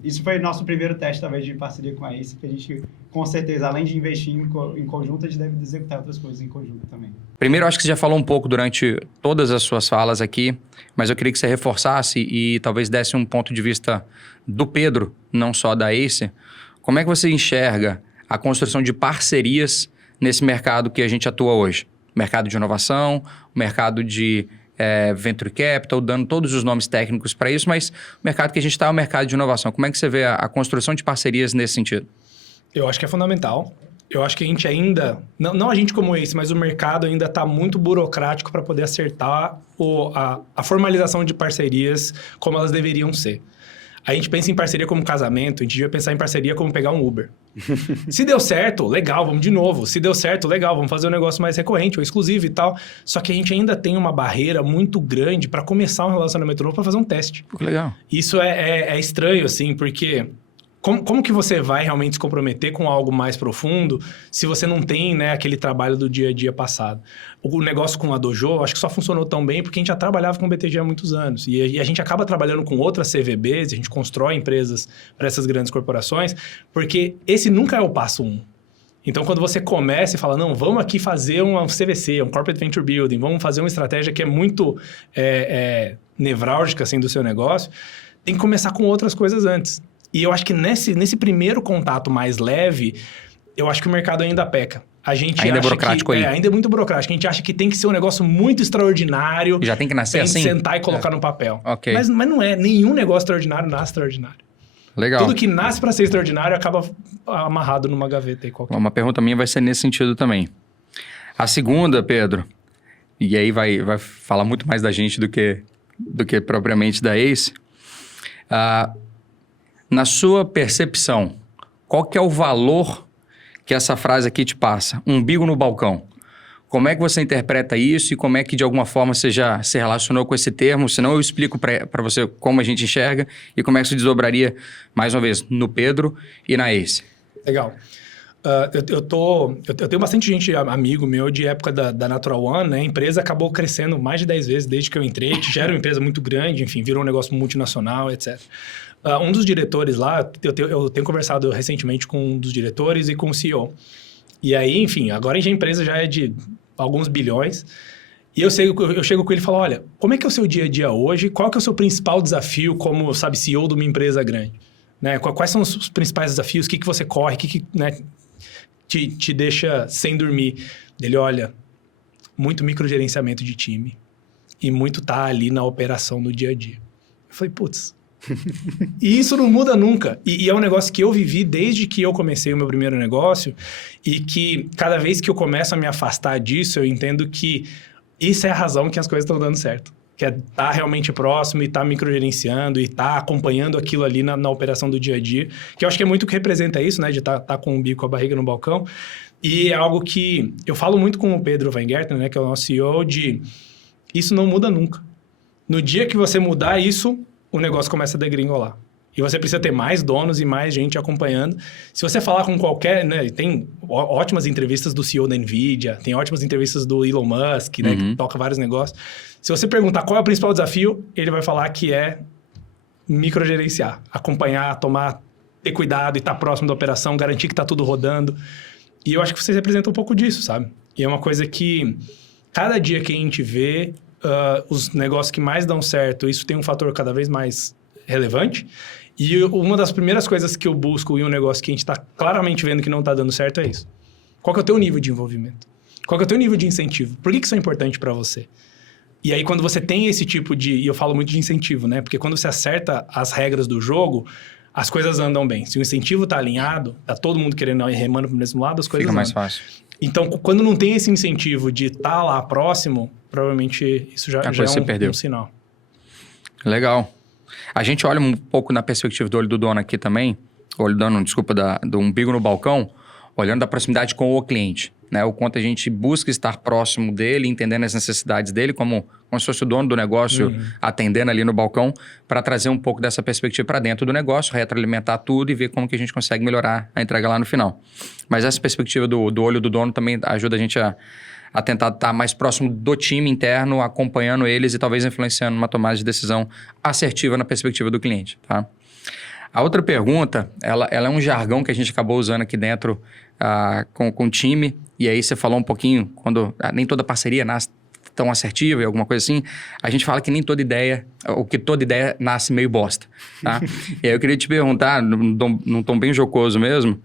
isso foi nosso primeiro teste, talvez, de parceria com a Ace, que a gente, com certeza, além de investir em conjunto, a gente deve executar outras coisas em conjunto também. Primeiro, acho que você já falou um pouco durante todas as suas falas aqui, mas eu queria que você reforçasse e talvez desse um ponto de vista do Pedro, não só da Ace. Como é que você enxerga a construção de parcerias nesse mercado que a gente atua hoje? Mercado de inovação, mercado de Venture Capital, dando todos os nomes técnicos para isso, mas o mercado que a gente está é o mercado de inovação. Como é que você vê a construção de parcerias nesse sentido? Eu acho que é fundamental. Eu acho que a gente ainda, não a gente como esse, mas o mercado ainda está muito burocrático para poder acertar a formalização de parcerias como elas deveriam ser. A gente pensa em parceria como casamento, a gente devia pensar em parceria como pegar um Uber. Se deu certo, legal, vamos de novo. Se deu certo, legal, vamos fazer um negócio mais recorrente ou exclusivo e tal. Só que a gente ainda tem uma barreira muito grande para começar um relacionamento novo, para fazer um teste. Pô, que legal. Isso é estranho, assim, porque... Como que você vai realmente se comprometer com algo mais profundo se você não tem, né, aquele trabalho do dia a dia passado? O negócio com a Dojo, acho que só funcionou tão bem porque a gente já trabalhava com o BTG há muitos anos. E a gente acaba trabalhando com outras CVBs, a gente constrói empresas para essas grandes corporações, porque esse nunca é o passo 1. Então, quando você começa e fala, não, vamos aqui fazer um CVC, um Corporate Venture Building, vamos fazer uma estratégia que é muito nevrálgica, assim, do seu negócio, tem que começar com outras coisas antes. E eu acho que nesse primeiro contato mais leve, eu acho que o mercado ainda peca. A gente ainda acha é burocrático aí. Ainda é muito burocrático. A gente acha que tem que ser um negócio muito extraordinário. Já tem que nascer assim? Tem que sentar e colocar no papel. Okay. Mas não é. Nenhum negócio extraordinário nasce extraordinário. Legal. Tudo que nasce para ser extraordinário acaba amarrado numa gaveta aí qualquer. Uma pergunta minha vai ser nesse sentido também. A segunda, Pedro, e aí vai falar muito mais da gente do que propriamente da ACE. Na sua percepção, qual que é o valor que essa frase aqui te passa? Umbigo no balcão. Como é que você interpreta isso e como é que, de alguma forma, você já se relacionou com esse termo? Senão eu explico para você como a gente enxerga e como é que isso desdobraria, mais uma vez, no Pedro e na ACE. Legal. Eu tenho bastante gente, amigo meu, de época da Natural One, né? A empresa acabou crescendo mais de 10 vezes desde que eu entrei, que já era uma empresa muito grande, enfim, virou um negócio multinacional, etc. Um dos diretores lá, eu tenho conversado recentemente com um dos diretores e com o CEO. E aí, enfim, agora a empresa já é de alguns bilhões. E eu chego com ele e falo, olha, como é que é o seu dia a dia hoje? Qual que é o seu principal desafio como, sabe, CEO de uma empresa grande? Né? Quais são os principais desafios? O que você corre? O que né, te deixa sem dormir? Ele, olha, muito microgerenciamento de time e muito tá ali na operação no dia a dia. Eu falei, putz... E isso não muda nunca. E é um negócio que eu vivi desde que eu comecei o meu primeiro negócio e que cada vez que eu começo a me afastar disso, eu entendo que isso é a razão que as coisas estão dando certo. Que é estar realmente próximo e estar microgerenciando e estar acompanhando aquilo ali na operação do dia a dia. Que eu acho que é muito o que representa isso, né? De estar com o bico, com a barriga no balcão. E é algo que eu falo muito com o Pedro Weingartner, né? Que é o nosso CEO, de isso não muda nunca. No dia que você mudar isso... o negócio começa a degringolar. E você precisa ter mais donos e mais gente acompanhando. Se você falar com qualquer... né, tem ótimas entrevistas do CEO da NVIDIA, tem ótimas entrevistas do Elon Musk, né, que toca vários negócios. Se você perguntar qual é o principal desafio, ele vai falar que é microgerenciar, acompanhar, ter cuidado e estar próximo da operação, garantir que está tudo rodando. E eu acho que vocês representam um pouco disso, sabe? E é uma coisa que cada dia que a gente vê... os negócios que mais dão certo, isso tem um fator cada vez mais relevante. E uma das primeiras coisas que eu busco em um negócio que a gente está claramente vendo que não está dando certo é isso. Qual que é o teu nível de envolvimento? Qual que é o teu nível de incentivo? Por que isso é importante para você? E aí, quando você tem esse tipo de... E eu falo muito de incentivo, né? Porque quando você acerta as regras do jogo, as coisas andam bem. Se o incentivo está alinhado, tá todo mundo querendo ir remando para o mesmo lado, as coisas fica mais andam. fácil. Então, quando não tem esse incentivo de estar lá próximo, provavelmente isso já é um sinal. Legal. A gente olha um pouco na perspectiva do olho do dono aqui também, olho do dono, desculpa, do umbigo no balcão, olhando da proximidade com o cliente, né? O quanto a gente busca estar próximo dele, entendendo as necessidades dele, como se fosse o dono do negócio atendendo ali no balcão, para trazer um pouco dessa perspectiva para dentro do negócio, retroalimentar tudo e ver como que a gente consegue melhorar a entrega lá no final. Mas essa perspectiva do olho do dono também ajuda a gente a tentar estar mais próximo do time interno, acompanhando eles e talvez influenciando uma tomada de decisão assertiva na perspectiva do cliente, tá? A outra pergunta, ela é um jargão que a gente acabou usando aqui dentro com o time, e aí você falou um pouquinho, quando nem toda parceria nasce tão assertiva e alguma coisa assim, a gente fala que nem toda ideia, ou que toda ideia nasce meio bosta, tá? E aí eu queria te perguntar, num tom bem jocoso mesmo,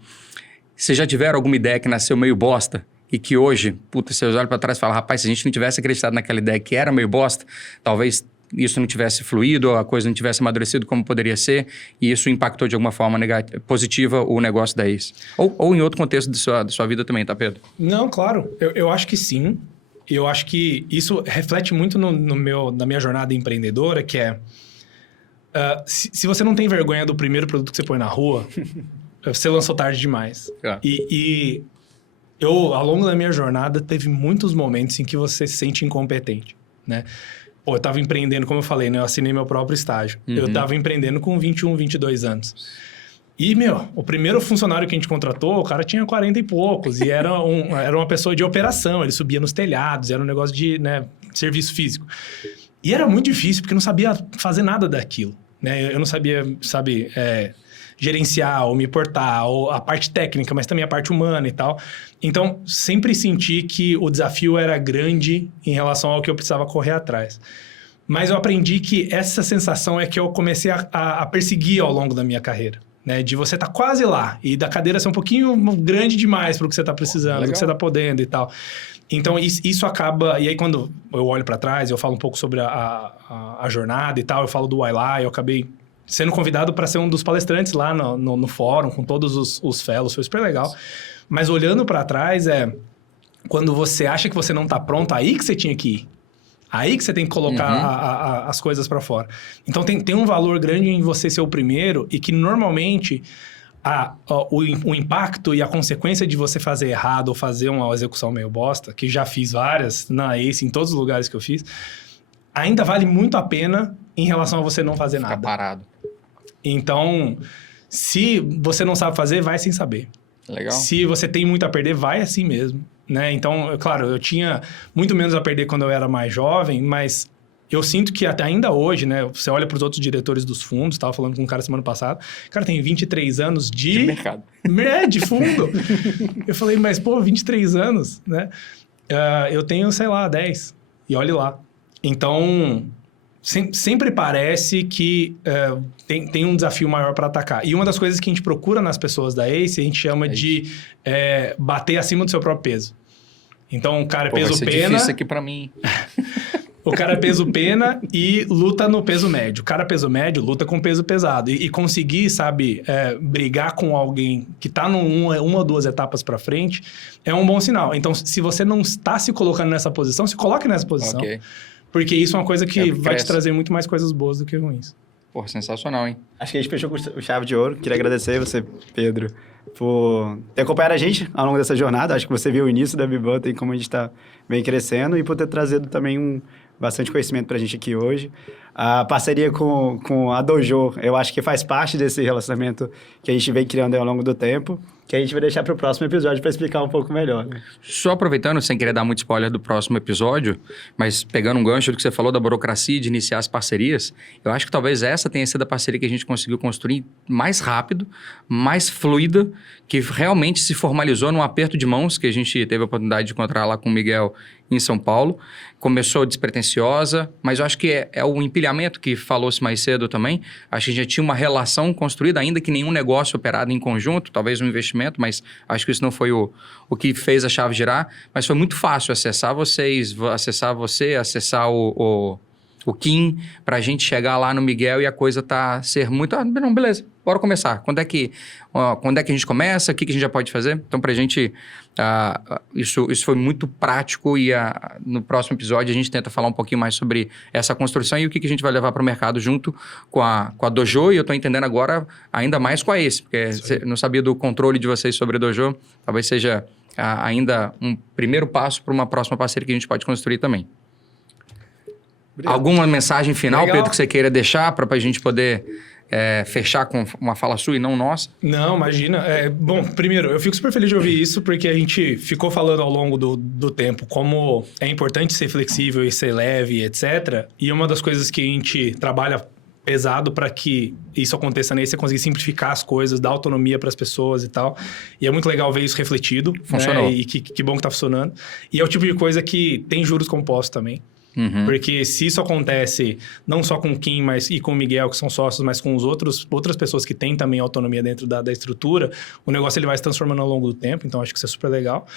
vocês já tiveram alguma ideia que nasceu meio bosta e que hoje, puta, vocês olham para trás e falam, rapaz, se a gente não tivesse acreditado naquela ideia que era meio bosta, talvez isso não tivesse fluído, a coisa não tivesse amadurecido como poderia ser, e isso impactou de alguma forma positiva o negócio da ACE? Ou em outro contexto da sua vida também, tá, Pedro? Não, claro. Eu acho que sim. Eu acho que isso reflete muito na minha jornada empreendedora, que é... se você não tem vergonha do primeiro produto que você põe na rua, você lançou tarde demais. E eu, ao longo da minha jornada, teve muitos momentos em que você se sente incompetente, né? Pô, eu tava empreendendo, como eu falei, né? Eu assinei meu próprio estágio. Eu tava empreendendo com 21, 22 anos. E, o primeiro funcionário que a gente contratou, o cara tinha 40 e poucos. E era uma pessoa de operação. Ele subia nos telhados, era um negócio de serviço físico. E era muito difícil, porque eu não sabia fazer nada daquilo, né? Eu não sabia, gerenciar ou me portar, ou a parte técnica, mas também a parte humana e tal. Então, sempre senti que o desafio era grande em relação ao que eu precisava correr atrás. Mas eu aprendi que essa sensação é que eu comecei a perseguir ao longo da minha carreira, né? De você estar quase lá e da cadeira ser um pouquinho grande demais para o que você está precisando, o que você está podendo e tal. Então, isso acaba... E aí, quando eu olho para trás, eu falo um pouco sobre a jornada e tal, eu falo do Why, eu acabei sendo convidado para ser um dos palestrantes lá no fórum, com todos os fellows, foi super legal. Mas olhando para trás, quando você acha que você não está pronto, aí que você tinha que ir. Aí que você tem que colocar as coisas para fora. Então, tem um valor grande em você ser o primeiro e que, normalmente, o impacto e a consequência de você fazer errado ou fazer uma execução meio bosta, que já fiz várias na ACE, em todos os lugares que eu fiz, ainda vale muito a pena em relação a você não fazer nada. Ficar parado. Então, se você não sabe fazer, vai sem saber. Legal. Se você tem muito a perder, vai assim mesmo, né? Então, claro, eu tinha muito menos a perder quando eu era mais jovem, mas eu sinto que até ainda hoje, né? Você olha para os outros diretores dos fundos, estava falando com um cara semana passada, o cara tem 23 anos de mercado. De fundo. Eu falei, mas 23 anos, né? Eu tenho, 10, e olhe lá. Então, sempre parece que tem um desafio maior para atacar. E uma das coisas que a gente procura nas pessoas da ACE, a gente chama de bater acima do seu próprio peso. Então, o cara é peso vai ser pena... difícil aqui para mim. O cara é peso pena e luta no peso médio. O cara peso médio luta com peso pesado. E conseguir, brigar com alguém que está uma ou duas etapas para frente é um bom sinal. Então, se você não está se colocando nessa posição, se coloque nessa posição. Okay. Porque isso é uma coisa que vai te trazer muito mais coisas boas do que ruins. Porra, sensacional, hein? Acho que a gente fechou com chave de ouro. Queria agradecer você, Pedro, por ter acompanhado a gente ao longo dessa jornada. Acho que você viu o início da Bibutton e como a gente vem crescendo e por ter trazido também bastante conhecimento para a gente aqui hoje. A parceria com a Dojo, eu acho que faz parte desse relacionamento que a gente vem criando ao longo do tempo, que a gente vai deixar para o próximo episódio para explicar um pouco melhor. Né? Só aproveitando, sem querer dar muito spoiler do próximo episódio, mas pegando um gancho do que você falou da burocracia de iniciar as parcerias, eu acho que talvez essa tenha sido a parceria que a gente conseguiu construir mais rápido, mais fluida, que realmente se formalizou num aperto de mãos que a gente teve a oportunidade de encontrar lá com o Miguel em São Paulo. Começou despretensiosa, mas eu acho que é o empilhamento que falou-se mais cedo também. Acho que a gente já tinha uma relação construída, ainda que nenhum negócio operado em conjunto, talvez um investimento, mas acho que isso não foi o que fez a chave girar. Mas foi muito fácil acessar vocês, acessar o Kim, pra gente chegar lá no Miguel e a coisa ser muito... não, beleza, bora começar. Quando é que a gente começa? O que a gente já pode fazer? Então, pra gente, isso foi muito prático e no próximo episódio a gente tenta falar um pouquinho mais sobre essa construção e o que a gente vai levar para o mercado junto com a Dojo. E eu tô entendendo agora ainda mais com a ACE, porque você não sabia do controle de vocês sobre a Dojo. Talvez seja ainda um primeiro passo para uma próxima parceria que a gente pode construir também. Obrigado. Alguma mensagem final, legal, Pedro, que você queira deixar para a gente poder fechar com uma fala sua e não nossa? Não, imagina. Bom, primeiro, eu fico super feliz de ouvir isso, porque a gente ficou falando ao longo do tempo como é importante ser flexível e ser leve, etc. E uma das coisas que a gente trabalha pesado para que isso aconteça nesse é conseguir simplificar as coisas, dar autonomia para as pessoas e tal. E é muito legal ver isso refletido. Funcionou. Né? E que bom que tá funcionando. E é o tipo de coisa que tem juros compostos também. Porque se isso acontece não só com o Kim e com o Miguel, que são sócios, mas com outras pessoas que têm também autonomia dentro da estrutura, o negócio ele vai se transformando ao longo do tempo, então acho que isso é super legal.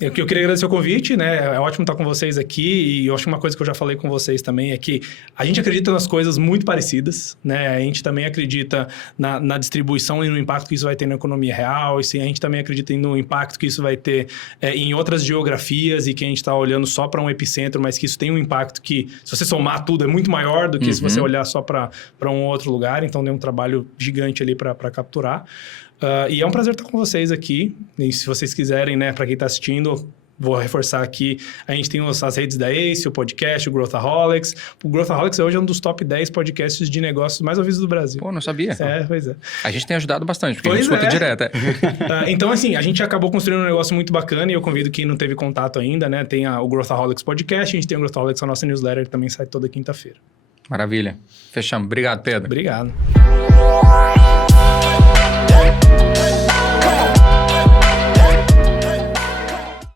Eu queria agradecer o convite, né? É ótimo estar com vocês aqui, e eu acho que uma coisa que eu já falei com vocês também é que a gente acredita nas coisas muito parecidas, né? A gente também acredita na distribuição e no impacto que isso vai ter na economia real, e sim, a gente também acredita no impacto que isso vai ter em outras geografias, e que a gente está olhando só para um epicentro, mas que isso tem um impacto que, se você somar tudo, é muito maior do que se você olhar só para um outro lugar. Então, tem um trabalho gigante ali para capturar. E é um prazer estar com vocês aqui. E se vocês quiserem, né, para quem está assistindo, vou reforçar aqui, a gente tem as redes da ACE, o podcast, o Growthaholics. O Growthaholics hoje é um dos top 10 podcasts de negócios mais ouvidos do Brasil. Pô, não sabia. Pois é. A gente tem ajudado bastante, porque a gente escuta direto. Então, assim, a gente acabou construindo um negócio muito bacana, e eu convido quem não teve contato ainda, né? Tem o Growthaholics Podcast, a gente tem o Growthaholics, a nossa newsletter, que também sai toda quinta-feira. Maravilha. Fechamos. Obrigado, Pedro. Obrigado.